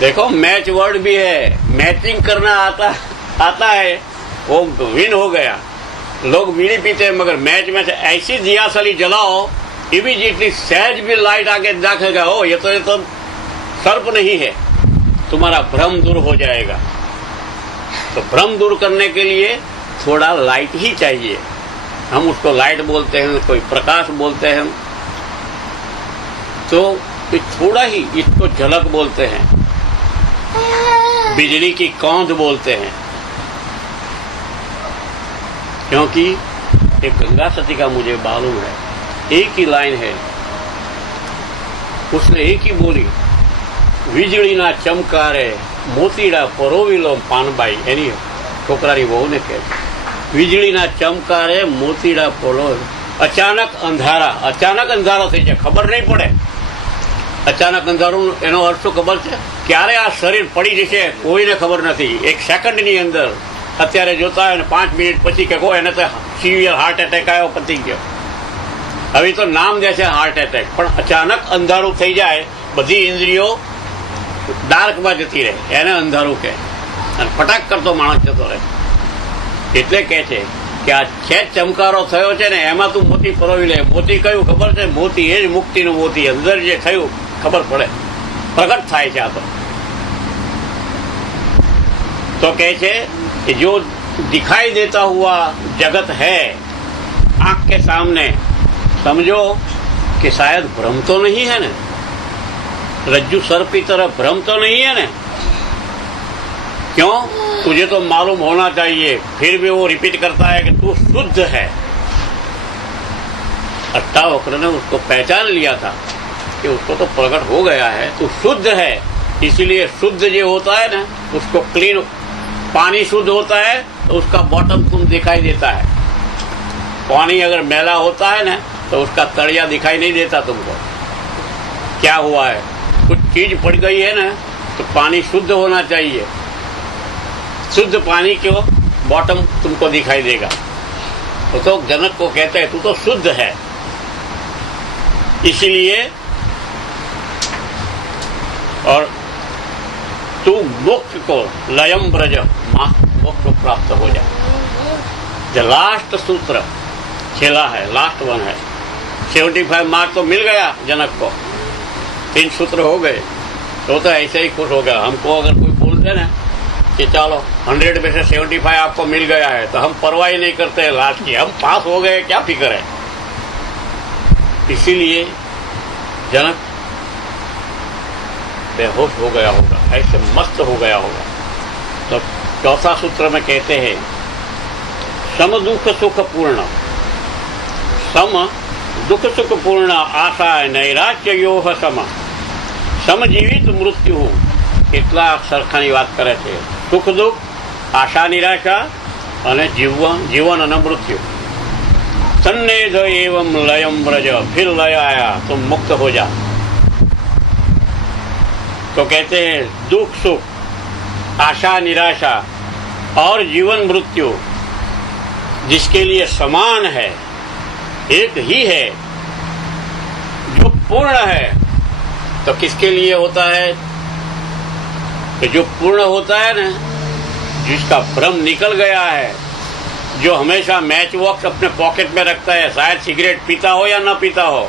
देखो मैच वर्ड भी है, मैचिंग करना आता है, वो विन हो गया। लोग बीड़ी पीते हैं मगर मैच में से ऐसी दियासली जलाओ, इमीडिएटली सहज भी लाइट आगे देखेगा, हो ये तो सर्प नहीं है, तुम्हारा भ्रम दूर हो जाएगा। तो भ्रम दूर करने के लिए थोड़ा लाइट ही चाहिए। हम उसको लाइट बोलते हैं, कोई प्रकाश बोलते हैं, तो थोड़ा ही इसको झलक बोलते हैं, बिजली की कौंध बोलते हैं। क्योंकि एक गंगा सती का मुझे मालूम है, एक ही लाइन है, उसने एक ही बोली, વીજળીના ચમકારે મોતીડા પરોવી લો પાનબાઈ। એની છોકરાની વહુને કહે છે, વીજળીના ચમકારે મોતીડા પરોવી। અચાનક અંધારો થઈ જાય, ખબર નહીં પડે। અચાનક અંધારું એનો અર્થ શું ખબર છે? ક્યારે આ શરીર પડી જશે કોઈને ખબર નથી। એક સેકન્ડની અંદર અત્યારે જોતા હોય ને 5 મિનિટ પછી કે એને તો સિવિયર હાર્ટ એટેક આવ્યો, પતી ગયો। હવે તો નામ દે છે હાર્ટ એટેક, પણ અચાનક અંધારું થઈ જાય, બધી ઇન્દ્રિયો ડાર્કમાં જતી રહે, એને અંધારું કહે, અને ફટાક કરતો માણસ જતો રહે। એટલે કહે છે કે આ ખેત ચમકારો થયો છે ને એમાં તું મોતી પરોવી લે। મોતી કયું ખબર છે? મોતી એ જ મુક્તિનું મોતી, અંદર જે થયું ખબર પડે, પ્રગટ થાય છે। આ તો કહે છે कि जो दिखाई देता हुआ जगत है आंख के सामने, समझो कि शायद भ्रम तो नहीं है ना, रज्जू सर्प की तरह भ्रम तो नहीं है ना। क्यों? तुझे तो मालूम होना चाहिए, फिर भी वो रिपीट करता है कि तू शुद्ध है। अष्टावक्र ने उसको पहचान लिया था कि उसको तो प्रकट हो गया है, तू शुद्ध है। इसलिए शुद्ध जो होता है ना, उसको क्लीन, पानी शुद्ध होता है तो उसका बॉटम तुम दिखाई देता है। पानी अगर मैला होता है ना तो उसका तड़िया दिखाई नहीं देता तुमको। क्या हुआ है, कुछ चीज पड़ गई है ना, तो पानी शुद्ध होना चाहिए। शुद्ध पानी को बॉटम तुमको दिखाई देगा। तो जनक को कहते हैं तू तो शुद्ध है। इसलिए और तू मोक्ष को लयम ब्रज, मोक्ष को प्राप्त हो जाए। जो लास्ट सूत्र खेला है, लास्ट वन है। 75 मार्क तो मिल गया जनक को, 3 सूत्र हो गए तो ऐसे ही खुश हो गया। हमको अगर कोई बोलते ना कि चलो 100 में से 75 आपको मिल गया है, तो हम परवाह ही नहीं करते हैं लास्ट की, हम पास हो गए, क्या फिक्र है। इसीलिए जनक बेहोश हो गया होगा, ऐसे मस्त हो गया होगा। तो चौथा सूत्र में कहते हैं सम दुख सुख पूर्ण, सम दुख सुख पूर्ण आशा नैराश्य योह सम, समजीवित मृत्यु। કેટલા સરખાની વાત કરે છે, સુખ દુઃખ, આશા નિરાશા અને જીવન અને મૃત્યુ। સન્નેધ एवं लयम ब्रज, फिर लय आया तुम मुक्त हो जा। तो कहते हैं दुख सुख, आशा निराशा और जीवन मृत्यु जिसके लिए समान है, एक ही है, जो पूर्ण है। तो किसके लिए होता है? तो जो पूर्ण होता है ना, जिसका भ्रम निकल गया है, जो हमेशा मैच बॉक्स अपने पॉकेट में रखता है, शायद सिगरेट पीता हो या ना पीता हो,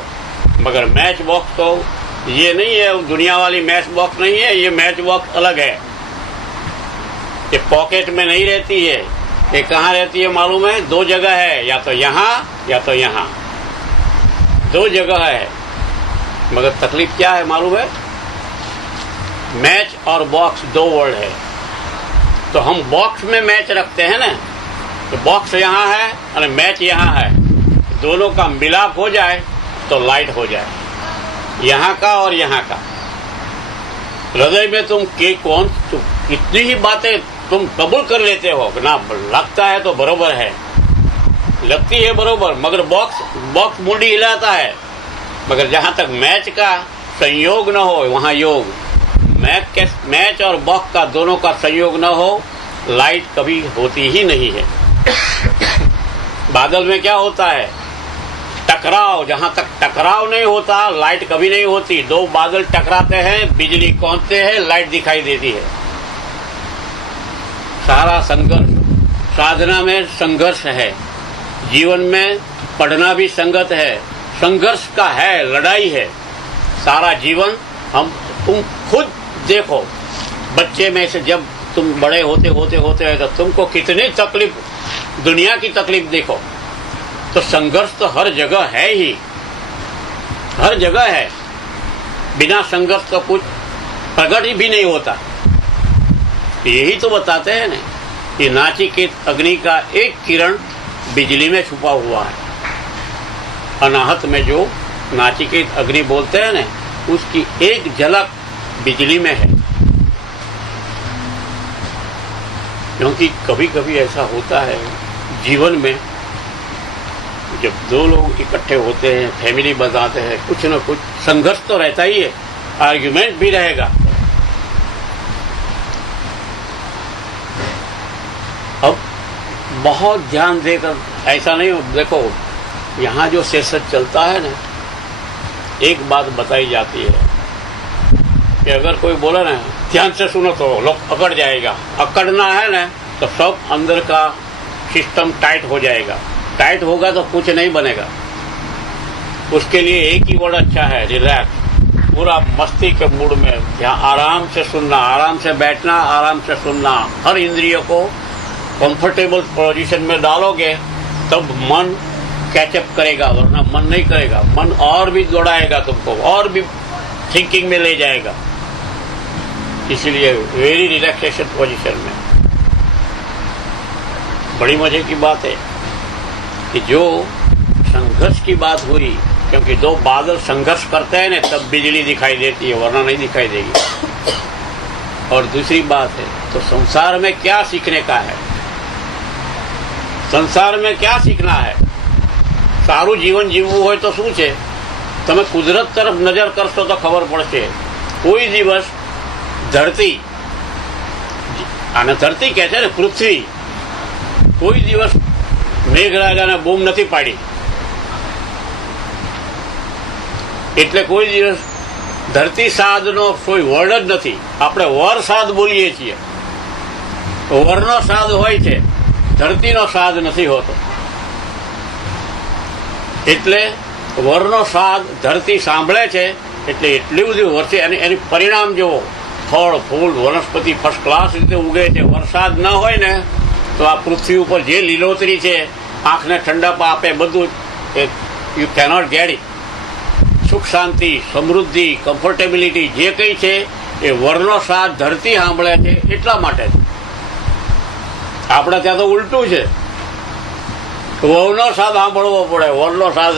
मगर मैच बॉक्स तो ये नहीं है, दुनिया वाली मैच बॉक्स नहीं है, ये मैच बॉक्स अलग है। ये पॉकेट में नहीं रहती है, ये कहाँ रहती है मालूम है? 2 जगह है, या तो यहाँ या तो यहाँ, 2 जगह है। मगर तकलीफ क्या है मालूम है? मैच और बॉक्स 2 वर्ड है। तो हम बॉक्स में मैच रखते हैं ना, तो बॉक्स यहाँ है और मैच यहाँ है, दोनों का मिलाप हो जाए तो लाइट हो जाए, यहाँ का और यहाँ का। हृदय में तुम कितनी ही बातें तुम कबूल कर लेते हो ना, लगता है तो बरोबर है, लगती है बरोबर, मगर बॉक्स मुंडी हिलाता है। मगर जहाँ तक मैच का संयोग न हो वहाँ योग, मैच और बॉक्स का दोनों का संयोग न हो, लाइट कभी होती ही नहीं है। बादल में क्या होता है? टकराव, जहां तक टकराव नहीं होता लाइट कभी नहीं होती। 2 बादल टकराते हैं, बिजली कौंधते हैं, लाइट दिखाई देती है। सारा संघर्ष, साधना में संघर्ष है, जीवन में पढ़ना भी संगत है, संघर्ष का है, लड़ाई है सारा जीवन। तुम खुद देखो, बच्चे में से जब तुम बड़े होते हैं तो तुमको कितनी तकलीफ, दुनिया की तकलीफ देखो। तो संघर्ष तो हर जगह है ही, हर जगह है। बिना संघर्ष का कुछ प्रगति भी नहीं होता। यही तो बताते हैं ना कि नाचिकेत अग्नि का एक किरण बिजली में छुपा हुआ है। अनाहत में जो नाचिकेत अग्नि बोलते हैं ना, उसकी एक झलक बिजली में है। क्योंकि कभी कभी ऐसा होता है जीवन में, जब 2 लोग इकट्ठे होते हैं, फैमिली बनाते हैं, कुछ न कुछ संघर्ष तो रहता ही है, आर्ग्यूमेंट भी रहेगा। अब बहुत ध्यान देकर, ऐसा नहीं हो, देखो यहाँ जो सेशन चलता है ना, एक बात बताई जाती है कि अगर कोई बोला ना ध्यान से सुनो तो लोग अकड़ जाएगा। अकड़ना है ना तो सब अंदर का सिस्टम टाइट हो जाएगा। टाइट होगा तो कुछ नहीं बनेगा। उसके लिए एक ही वर्ड अच्छा है, रिलैक्स। पूरा मस्ती के मूड में ध्यान, आराम से सुनना, आराम से बैठना, आराम से सुनना। हर इंद्रियों को कंफर्टेबल पोजीशन में डालोगे तब मन कैचअप करेगा, वरना मन नहीं करेगा। मन और भी दौड़ाएगा तुमको, और भी थिंकिंग में ले जाएगा। इसलिए वेरी रिलैक्सेशन पोजीशन में। बड़ी मजे की बात है कि जो संघर्ष की बात हुई, क्योंकि दो बादल संघर्ष करते हैं ना तब बिजली दिखाई देती है, वरना नहीं दिखाई देगी। और दूसरी बात है तो संसार में क्या सीखने का है, संसार में क्या सीखना है। सारू जीवन जीवવું હોય તો શું છે, તમે કુદરત તરફ નજર કરશો તો ખબર પડશે। કોઈ દિવસ ધરતી, આને ધરતી કહે છે ને, પૃથ્વી, કોઈ દિવસ મેઘરાજાને બૂમ નથી પાડી, એટલે કોઈ દિવસ ધરતી સાદનો કોઈ વર્ડ જ નથી। આપણે વરસાદ બોલીએ છીએ, વરનો સાદ હોય છે, ધરતીનો સાદ નથી હોતો। એટલે વરનો સ્વાદ ધરતી સાંભળે છે, એટલે એટલી બધી વર્ષે અને એની પરિણામ જુઓ, ફળ ફૂલ વનસ્પતિ ફર્સ્ટ ક્લાસ રીતે ઉગે છે। વરસાદ ન હોય ને તો આ પૃથ્વી ઉપર જે લીલોતરી છે, આંખને ઠંડક આપે, બધું યુ કેનોટ ગેટ ઇટ। સુખ શાંતિ, સમૃદ્ધિ, કમ્ફર્ટેબિલિટી જે કંઈ છે એ વરનો સ્વાદ ધરતી સાંભળે છે એટલા માટે છે। આપણે ત્યાં તો ઉલટું છે, વહુનો સાથ સાંભળવો પડે, વરનો સાથ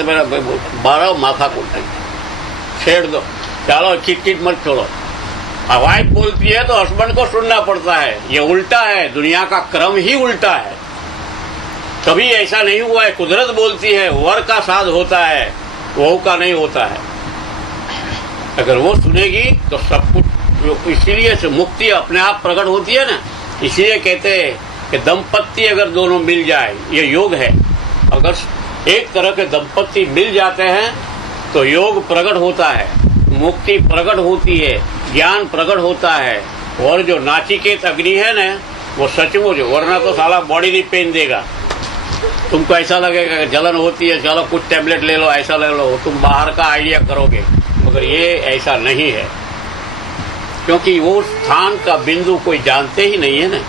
बारह माथा कूट छेड़ दो, चलो चिटचिट मत छोड़ो। वाइफ बोलती है तो हस्बैंड को सुनना पड़ता है। ये उल्टा है, दुनिया का क्रम ही उल्टा है। कभी ऐसा नहीं हुआ है। कुदरत बोलती है, वर का साथ होता है, वहू का नहीं होता है। अगर वो सुनेगी तो सब कुछ, इसीलिए से मुक्ति अपने आप प्रकट होती है ना। इसीलिए कहते हैं कि दंपत्ति अगर दोनों मिल जाए, ये योग है। अगर एक तरह के दंपत्ति मिल जाते हैं तो योग प्रकट होता है, मुक्ति प्रकट होती है, ज्ञान प्रकट होता है। और जो नाचिकेत अग्नि है ना, वो सचमुच, वरना तो साला बॉडी नहीं पेन देगा। तुमको ऐसा लगेगा कि जलन होती है, चलो कुछ टैबलेट ले लो, ऐसा ले लो, तुम बाहर का आइडिया करोगे। मगर ये ऐसा नहीं है, क्योंकि वो स्थान का बिंदु कोई जानते ही नहीं है ना,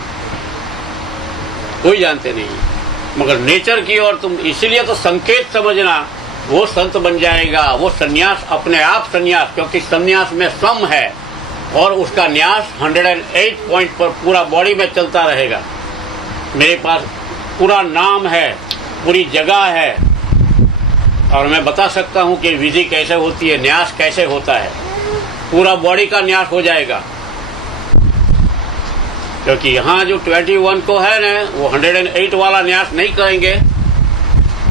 कोई जानते नहीं। मगर नेचर की ओर तुम, इसलिए तो संकेत समझना, वो संत बन जाएगा। वो सन्यास अपने आप सन्यास, क्योंकि सन्यास में सम है और उसका न्यास 108 पॉइंट पर पूरा बॉडी में चलता रहेगा। मेरे पास पूरा नाम है, पूरी जगह है, और मैं बता सकता हूँ कि विधि कैसे होती है, न्यास कैसे होता है। पूरा बॉडी का न्यास हो जाएगा, क्योंकि यहाँ जो 21 को है ना, वो 108 वाला न्यास नहीं करेंगे।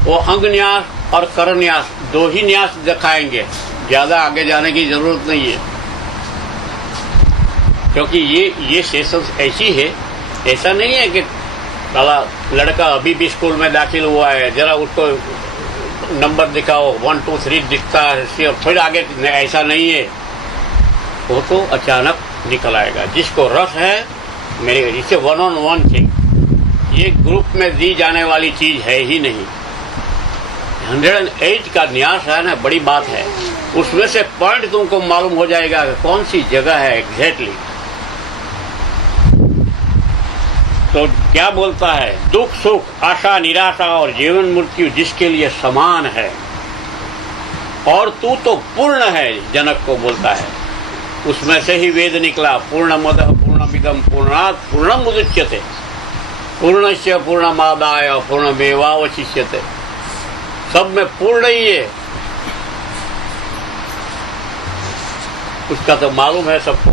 वो अंग न्यास और कर न्यास दो ही न्यास दिखाएंगे, ज्यादा आगे जाने की जरूरत नहीं है। क्योंकि ये सेशंस ऐसी है, ऐसा नहीं है कि साला लड़का अभी भी स्कूल में दाखिल हुआ है, जरा उसको नंबर दिखाओ, 1 2 3 दिखता है, फिर आगे, ऐसा नहीं है। वो तो अचानक निकल आएगा। जिसको रस है, मेरे जिसे 1-on-1 थिंग, ये ग्रुप में दी जाने वाली चीज है ही नहीं। 108 का न्यास है ना, बड़ी बात है। उसमें से पॉइंट तुमको मालूम हो जाएगा कि कौन सी जगह है एग्जैक्टली। तो क्या बोलता है, दुख सुख, आशा निराशा और जीवन मृत्यु जिसके लिए समान है, और तू तो पूर्ण है, जनक को बोलता है। उसमें से ही वेद निकला, पूर्णमदः पूर्णमिदं पूर्णात् पूर्णमुदच्यते, पूर्णस्य पूर्णमादाय पूर्णमेवावशिष्यते। सब में पूर्ण ही है। उसका तो मालूम है सबको।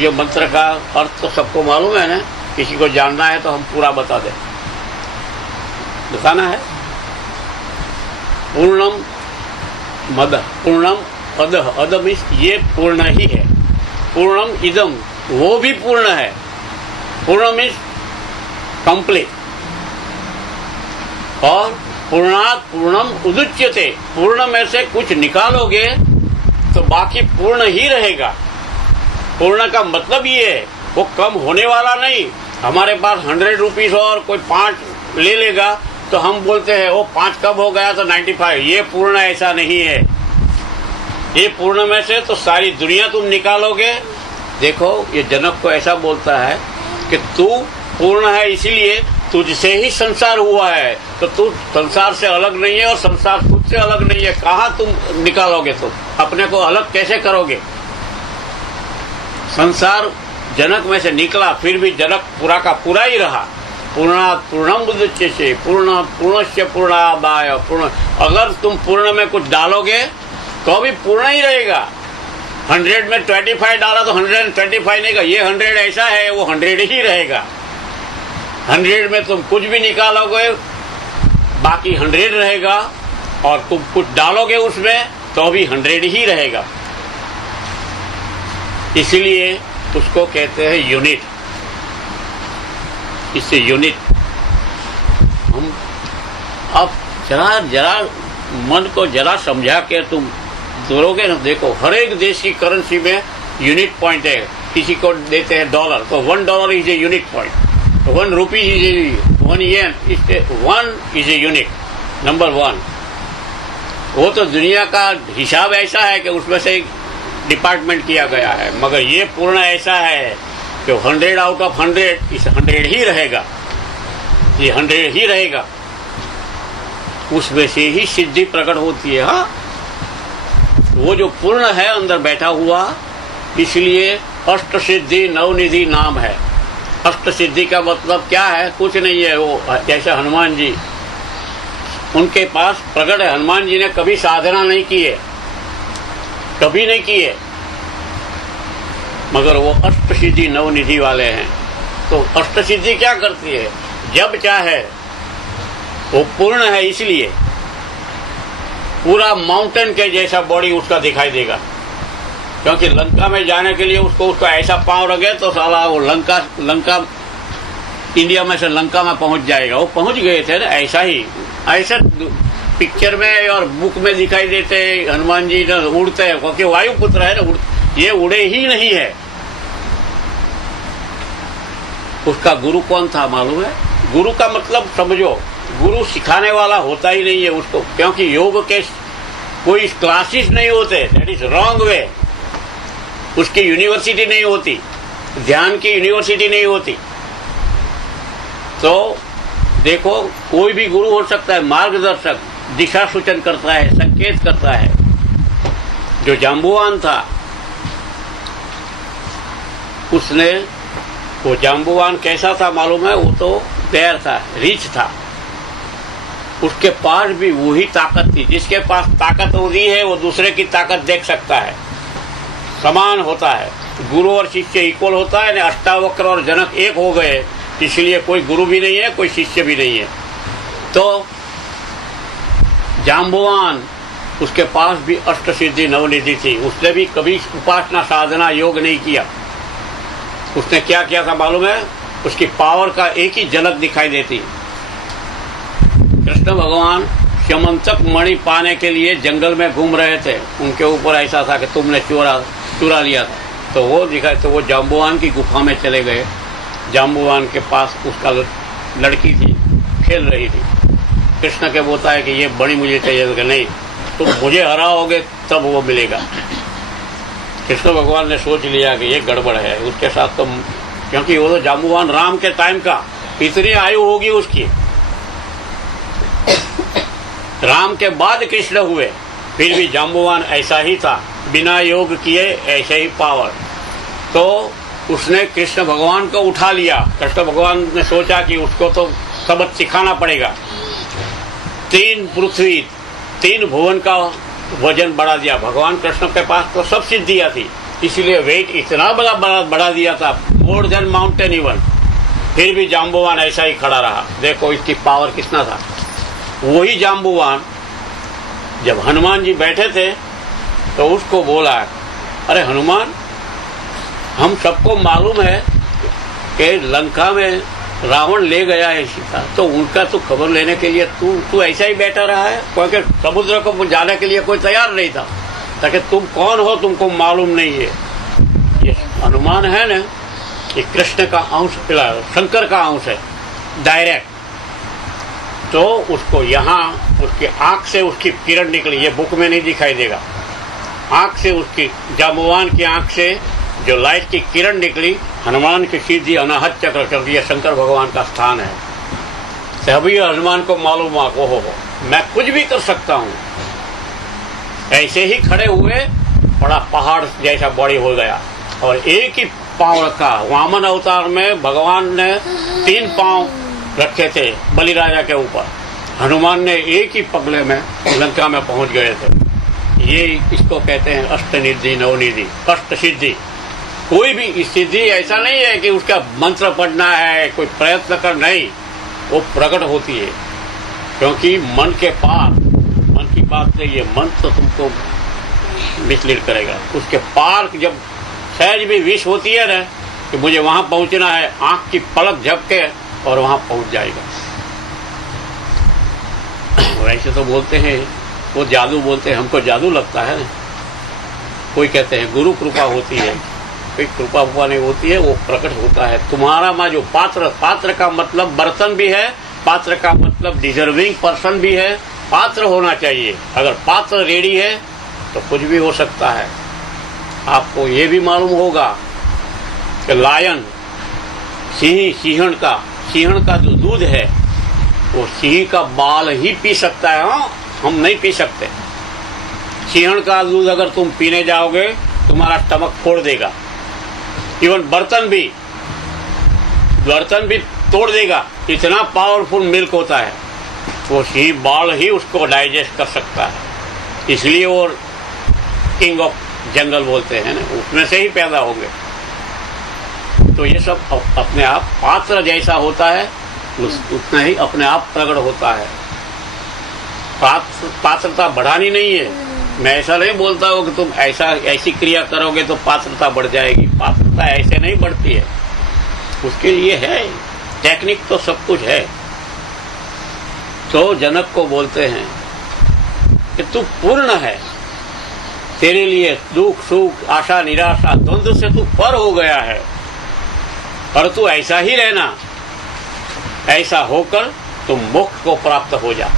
ये मंत्र का अर्थ तो सबको मालूम है ना। किसी को जानना है तो हम पूरा बता दें, बताना है। पूर्णम मद, पूर्णम अदह, अदम इस, ये पूर्ण ही है। पूर्णम इदम, वो भी पूर्ण है। पूर्णम इज कंप्लीट। और पूर्णात् पूर्णम उदुच्यते, पूर्ण में से कुछ निकालोगे तो बाकी पूर्ण ही रहेगा। पूर्ण का मतलब ये है, वो कम होने वाला नहीं। हमारे पास 100 रुपीज और कोई 5 ले लेगा तो हम बोलते हैं वो 5 कब हो गया तो 95। ये पूर्ण ऐसा नहीं है। ये पूर्ण में से तो सारी दुनिया तुम निकालोगे। देखो, ये जनक को ऐसा बोलता है कि तू पूर्ण है, इसीलिए तुझसे ही संसार हुआ है, तो तू संसार से अलग नहीं है और संसार खुद से अलग नहीं है। कहाँ तुम निकालोगे? तुम अपने को अलग कैसे करोगे? संसार जनक में से निकला, फिर भी जनक पूरा का पूरा ही रहा। पूर्णम बुद्धि पूर्णस्य पूर्णाबाय पूर्ण। अगर तुम पूर्ण में कुछ डालोगे तो भी पूर्ण ही रहेगा। 100 में 25 डाला तो 125 नहीं का, ये 100 ऐसा है, वो 100 ही रहेगा। 100 में तुम कुछ भी निकालोगे बाकी 100 रहेगा, और तुम कुछ डालोगे उसमें तो भी 100 ही रहेगा। इसलिए उसको कहते हैं यूनिट। इससे यूनिट हम अब जरा मन को जरा समझा के तुम जोड़ोगे ना। देखो, हर एक देश की करेंसी में यूनिट पॉइंट है। किसी को देते हैं डॉलर, तो $1 is a unit point. 1 rupee is a 1 yen, 1 is a unit, number 1। वो तो दुनिया का हिसाब ऐसा है कि उसमें से एक डिपार्टमेंट किया गया है, मगर ये पूर्ण ऐसा है कि 100 आउट ऑफ 100 इस 100 ही रहेगा, ये 100 ही रहेगा। उसमें से ही सिद्धि प्रकट होती है। हाँ, वो जो पूर्ण है अंदर बैठा हुआ, इसलिए अष्ट सिद्धि नवनिधि नाम है। अष्ट सिद्धि का मतलब क्या है? कुछ नहीं है। वो जैसे हनुमान जी, उनके पास प्रकट है। हनुमान जी ने कभी साधना नहीं की है, कभी नहीं की है, मगर वो अष्ट सिद्धि नवनिधि वाले हैं। तो अष्ट सिद्धि क्या करती है? जब चाहे वो पूर्ण है, इसलिए पूरा माउंटेन के जैसा बॉडी उसका दिखाई देगा। क्योंकि लंका में जाने के लिए उसको ऐसा पांव रखे तो साला वो लंका इंडिया में से लंका में पहुंच जाएगा। वो पहुंच गए थे ना, ऐसा ही। ऐसा पिक्चर में और बुक में दिखाई देते हनुमान जी न उड़ते हैं, क्योंकि वायुपुत्र है ना, ये उड़े ही नहीं है। उसका गुरु कौन था मालूम है? गुरु का मतलब समझो, गुरु सिखाने वाला होता ही नहीं है उसको, क्योंकि योग के कोई क्लासेस नहीं होते। That is wrong way. उसकी यूनिवर्सिटी नहीं होती, ध्यान की यूनिवर्सिटी नहीं होती। तो देखो, कोई भी गुरु हो सकता है, मार्गदर्शक, दिशा सूचन करता है, संकेत करता है। जो जाम्बुवान था, उसने, वो जाम्बुवान कैसा था मालूम है? वो तो देर था, रिच था। उसके पास भी वही ताकत थी। जिसके पास ताकत होती है वो दूसरे की ताकत देख सकता है, समान होता है। गुरु और शिष्य इक्वल होता है ना। अष्टावक्र और जनक एक हो गए, इसलिए कोई गुरु भी नहीं है, कोई शिष्य भी नहीं है। तो जाम्बुवान, उसके पास भी अष्ट सिद्धि नवनिधि थी। उसने भी कभी उपासना साधना योग नहीं किया। उसने क्या किया था मालूम है? उसकी पावर का एक ही झलक दिखाई देती। कृष्ण भगवान श्यमंतक मणि पाने के लिए जंगल में घूम रहे थे। उनके ऊपर ऐसा था कि तुमने चुरा लिया था। तो वो दिखा, तो वो जाम्बुवान की गुफा में चले गए। जाम्बुवान के पास उसका लड़की थी, खेल रही थी। कृष्ण के बोलता है कि ये बड़ी मुझे चाहिए, कि नहीं, तुम मुझे हराओगे तब वो मिलेगा। कृष्ण भगवान ने सोच लिया कि ये गड़बड़ है उसके साथ। तो क्योंकि वो तो जाम्बुवान राम के टाइम का, इतनी आयु होगी उसकी। राम के बाद कृष्ण हुए, फिर भी जाम्बुवान ऐसा ही था, बिना योग किए ऐसे ही पावर। तो उसने कृष्ण भगवान को उठा लिया। कृष्ण भगवान ने सोचा कि उसको तो सबक सिखाना पड़ेगा। 3 पृथ्वी 3 भुवन का वजन बढ़ा दिया। भगवान कृष्ण के पास तो सब सिद्धियां थी, इसलिए वेट इतना बढ़ा दिया था, मोर देन माउंटेन इवन। फिर भी जाम्बुवान ऐसा ही खड़ा रहा। देखो इसकी पावर कितना था। वही जाम्बुवान जब हनुमान जी बैठे थे तो उसको बोला, अरे हनुमान, हम सबको मालूम है कि लंका में रावण ले गया है सीता, तो उनका तो खबर लेने के लिए तू ऐसा ही बैठा रहा है, क्योंकि समुद्र को जाने के लिए कोई तैयार नहीं था, ताकि तुम कौन हो तुमको मालूम नहीं है। ये हनुमान है ना, ये कृष्ण का अंश, शंकर का अंश है डायरेक्ट। तो उसको यहाँ उसकी आंख से उसकी किरण निकली, ये बुक में नहीं दिखाई देगा। आंख से उसकी, जाम्बुवान की आंख से जो लाइट की किरण निकली, हनुमान की सीधी अनाहत चक्र कर दिया। शंकर भगवान का स्थान है। तभी हनुमान को मालूम हुआ, ओहो मैं कुछ भी कर सकता हूँ। ऐसे ही खड़े हुए बड़ा पहाड़ जैसा बड़ी हो गया और एक ही पांव रखा। वामन अवतार में भगवान ने 3 पांव रखे थे बलि राजा के ऊपर, हनुमान ने एक ही पगले में लंका में पहुंच गए थे। ये इसको कहते हैं अष्टनिधि नवनिधि, अष्ट सिद्धि। कोई भी सिद्धि ऐसा नहीं है कि उसका मंत्र पढ़ना है, कोई प्रयत्न कर, नहीं, वो प्रकट होती है। क्योंकि मन के पार, मन की बात नहीं है, मन तो तुमको मिसलीड करेगा। उसके पार जब सहज भी विश होती है ना कि मुझे वहां पहुंचना है, आंख की पलक झपके और वहां पहुंच जाएगा। वैसे तो बोलते हैं वो जादू, बोलते हैं, हमको जादू लगता है। कोई कहते हैं गुरु कृपा होती है, कोई कृपा उपा नहीं होती है, वो प्रकट होता है। तुम्हारा माँ जो पात्र, पात्र का मतलब बर्तन भी है, पात्र का मतलब डिजर्विंग पर्सन भी है। पात्र होना चाहिए। अगर पात्र रेडी है तो कुछ भी हो सकता है। आपको ये भी मालूम होगा कि लायन, सिंहण का जो दूध है वो सिंह का बाल ही पी सकता है। हाँ, हम नहीं पी सकते। सिंहण का दूध अगर तुम पीने जाओगे तुम्हारा स्टमक फोड़ देगा। इवन बर्तन भी तोड़ देगा, इतना पावरफुल मिल्क होता है। वो सिंह बाल ही उसको डाइजेस्ट कर सकता है। इसलिए वो किंग ऑफ जंगल बोलते हैं ना, उसमें से ही पैदा होंगे। तो ये सब अपने आप पात्र जैसा होता है, उतना ही अपने आप प्रकट होता है। पात्रता बढ़ानी नहीं है। मैं ऐसा नहीं बोलता हूँ कि तुम ऐसी क्रिया करोगे तो पात्रता बढ़ जाएगी। पात्रता ऐसे नहीं बढ़ती है, उसके लिए है टेक्निक, तो सब कुछ है। तो जनक को बोलते हैं कि तू पूर्ण है, तेरे लिए दुख सुख आशा निराशा द्वंद्व से तू पर हो गया है, और तू ऐसा ही रहना, ऐसा होकर तुम मोक्ष को प्राप्त हो जा।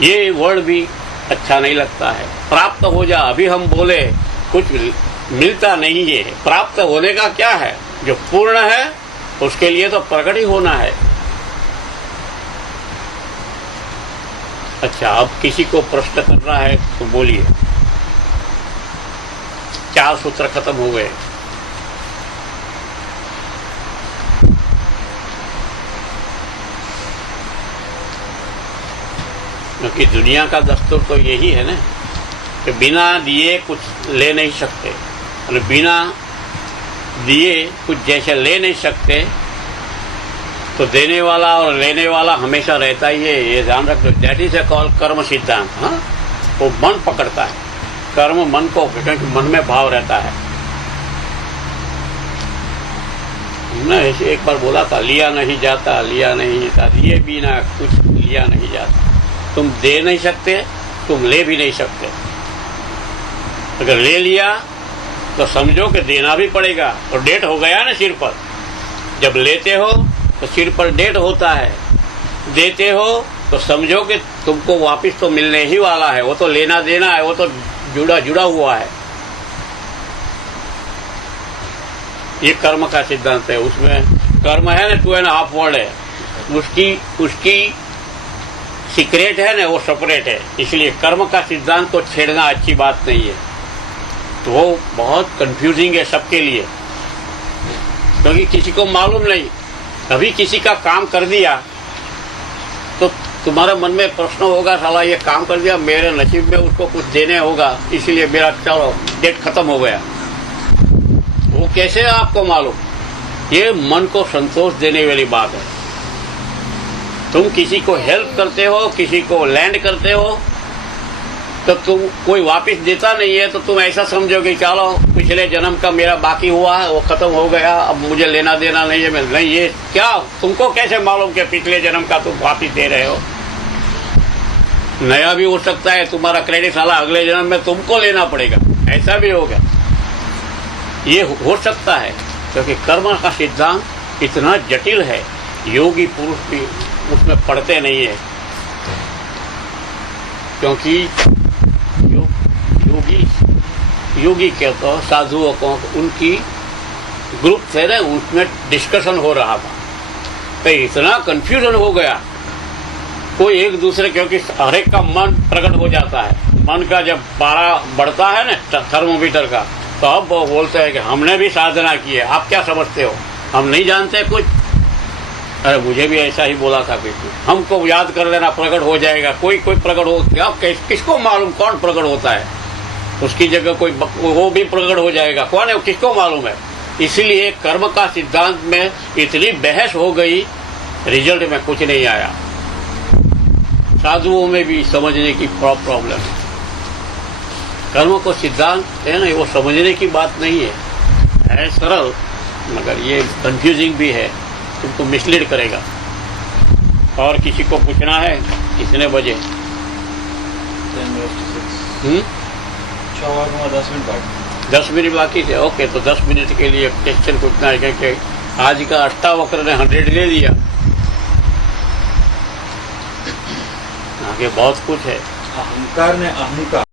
ये वर्ड भी अच्छा नहीं लगता है, प्राप्त हो जा। अभी हम बोले कुछ मिलता नहीं है। प्राप्त होने का क्या है? जो पूर्ण है उसके लिए तो प्रकट ही होना है। अच्छा, अब किसी को प्रश्न करना है तो बोलिए। 4 सूत्र खत्म हो गए। क्योंकि दुनिया का दस्तूर तो यही है ना कि बिना दिए कुछ ले नहीं सकते, और बिना दिए कुछ जैसे ले नहीं सकते, तो देने वाला और लेने वाला हमेशा रहता ही है। ये ध्यान रखो। दैट इज ए कॉल कर्म सिद्धांत। हाँ, वो मन पकड़ता है, कर्म मन को, क्योंकि मन में भाव रहता है। हमने ऐसे एक बार बोला था, लिया नहीं जाता, लिया नहीं जाता, दिए बिना कुछ लिया नहीं जाता। तुम दे नहीं सकते, तुम ले भी नहीं सकते। अगर ले लिया तो समझो कि देना भी पड़ेगा, और डेट हो गया ना सिर पर। जब लेते हो तो सिर पर डेट होता है, देते हो तो समझो कि तुमको वापस तो मिलने ही वाला है। वो तो लेना देना है, वो तो जुड़ा हुआ है। ये कर्म का सिद्धांत है। उसमें कर्म है ना 2.5 वर्ड है, उसकी सीक्रेट है ना, वो सेपरेट है। इसलिए कर्म का सिद्धांत को छेड़ना अच्छी बात नहीं है। तो वो बहुत कंफ्यूजिंग है सबके लिए, क्योंकि किसी को मालूम नहीं। अभी किसी का काम कर दिया तो तुम्हारे मन में प्रश्न होगा, साला ये काम कर दिया, मेरे नसीब में उसको कुछ देने होगा, इसलिए मेरा चलो डेट खत्म हो गया। वो कैसे है आपको मालूम? ये मन को संतोष देने वाली बात है। तुम किसी को हेल्प करते हो, किसी को लैंड करते हो, तो तुम कोई वापस देता नहीं है तो तुम ऐसा समझोगे चलो पिछले जन्म का मेरा बाकी हुआ है, वो खत्म हो गया, अब मुझे लेना देना नहीं है। नहीं, ये क्या, तुमको कैसे मालूम कि पिछले जन्म का तुम वापस दे रहे हो? नया भी हो सकता है, तुम्हारा क्रेडिट साला अगले जन्म में तुमको लेना पड़ेगा, ऐसा भी होगा। ये हो सकता है, क्योंकि कर्म का सिद्धांत इतना जटिल है, योगी पुरुष भी उसमें पढ़ते नहीं है। क्योंकि योगी कहते हो साधुओं को, उनकी ग्रुप थे ना, उसमें डिस्कशन हो रहा था तो इतना कंफ्यूजन हो गया, कोई एक दूसरे, क्योंकि हर एक का मन प्रकट हो जाता है। मन का जब पारा बढ़ता है ना थर्मोमीटर का, तो अब वो बोलते हैं कि हमने भी साधना की है, आप क्या समझते हो, हम नहीं जानते कुछ। अरे मुझे भी ऐसा ही बोला था किसी, हमको याद कर लेना प्रकट हो जाएगा। कोई प्रकट हो क्या, किसको मालूम कौन प्रकट होता है, उसकी जगह कोई वो भी प्रकट हो जाएगा, कौन है किसको मालूम है। इसीलिए कर्म का सिद्धांत में इतनी बहस हो गई, रिजल्ट में कुछ नहीं आया। साधुओं में भी समझने की प्रॉब्लम है। कर्म को सिद्धांत है ना, वो समझने की बात नहीं है सरल, मगर ये कंफ्यूजिंग भी है, तुमको मिसलीड करेगा। और किसी को पूछना है, कितने बजे? 10:06 10 मिनट बाकी। 10 मिनट बाकी थे। ओके, तो 10 मिनट के लिए क्वेश्चन पूछना है, क्योंकि आज का अष्टावक्र ने 100 ले लिया, आगे बहुत कुछ है। अहंकार ने अहंकार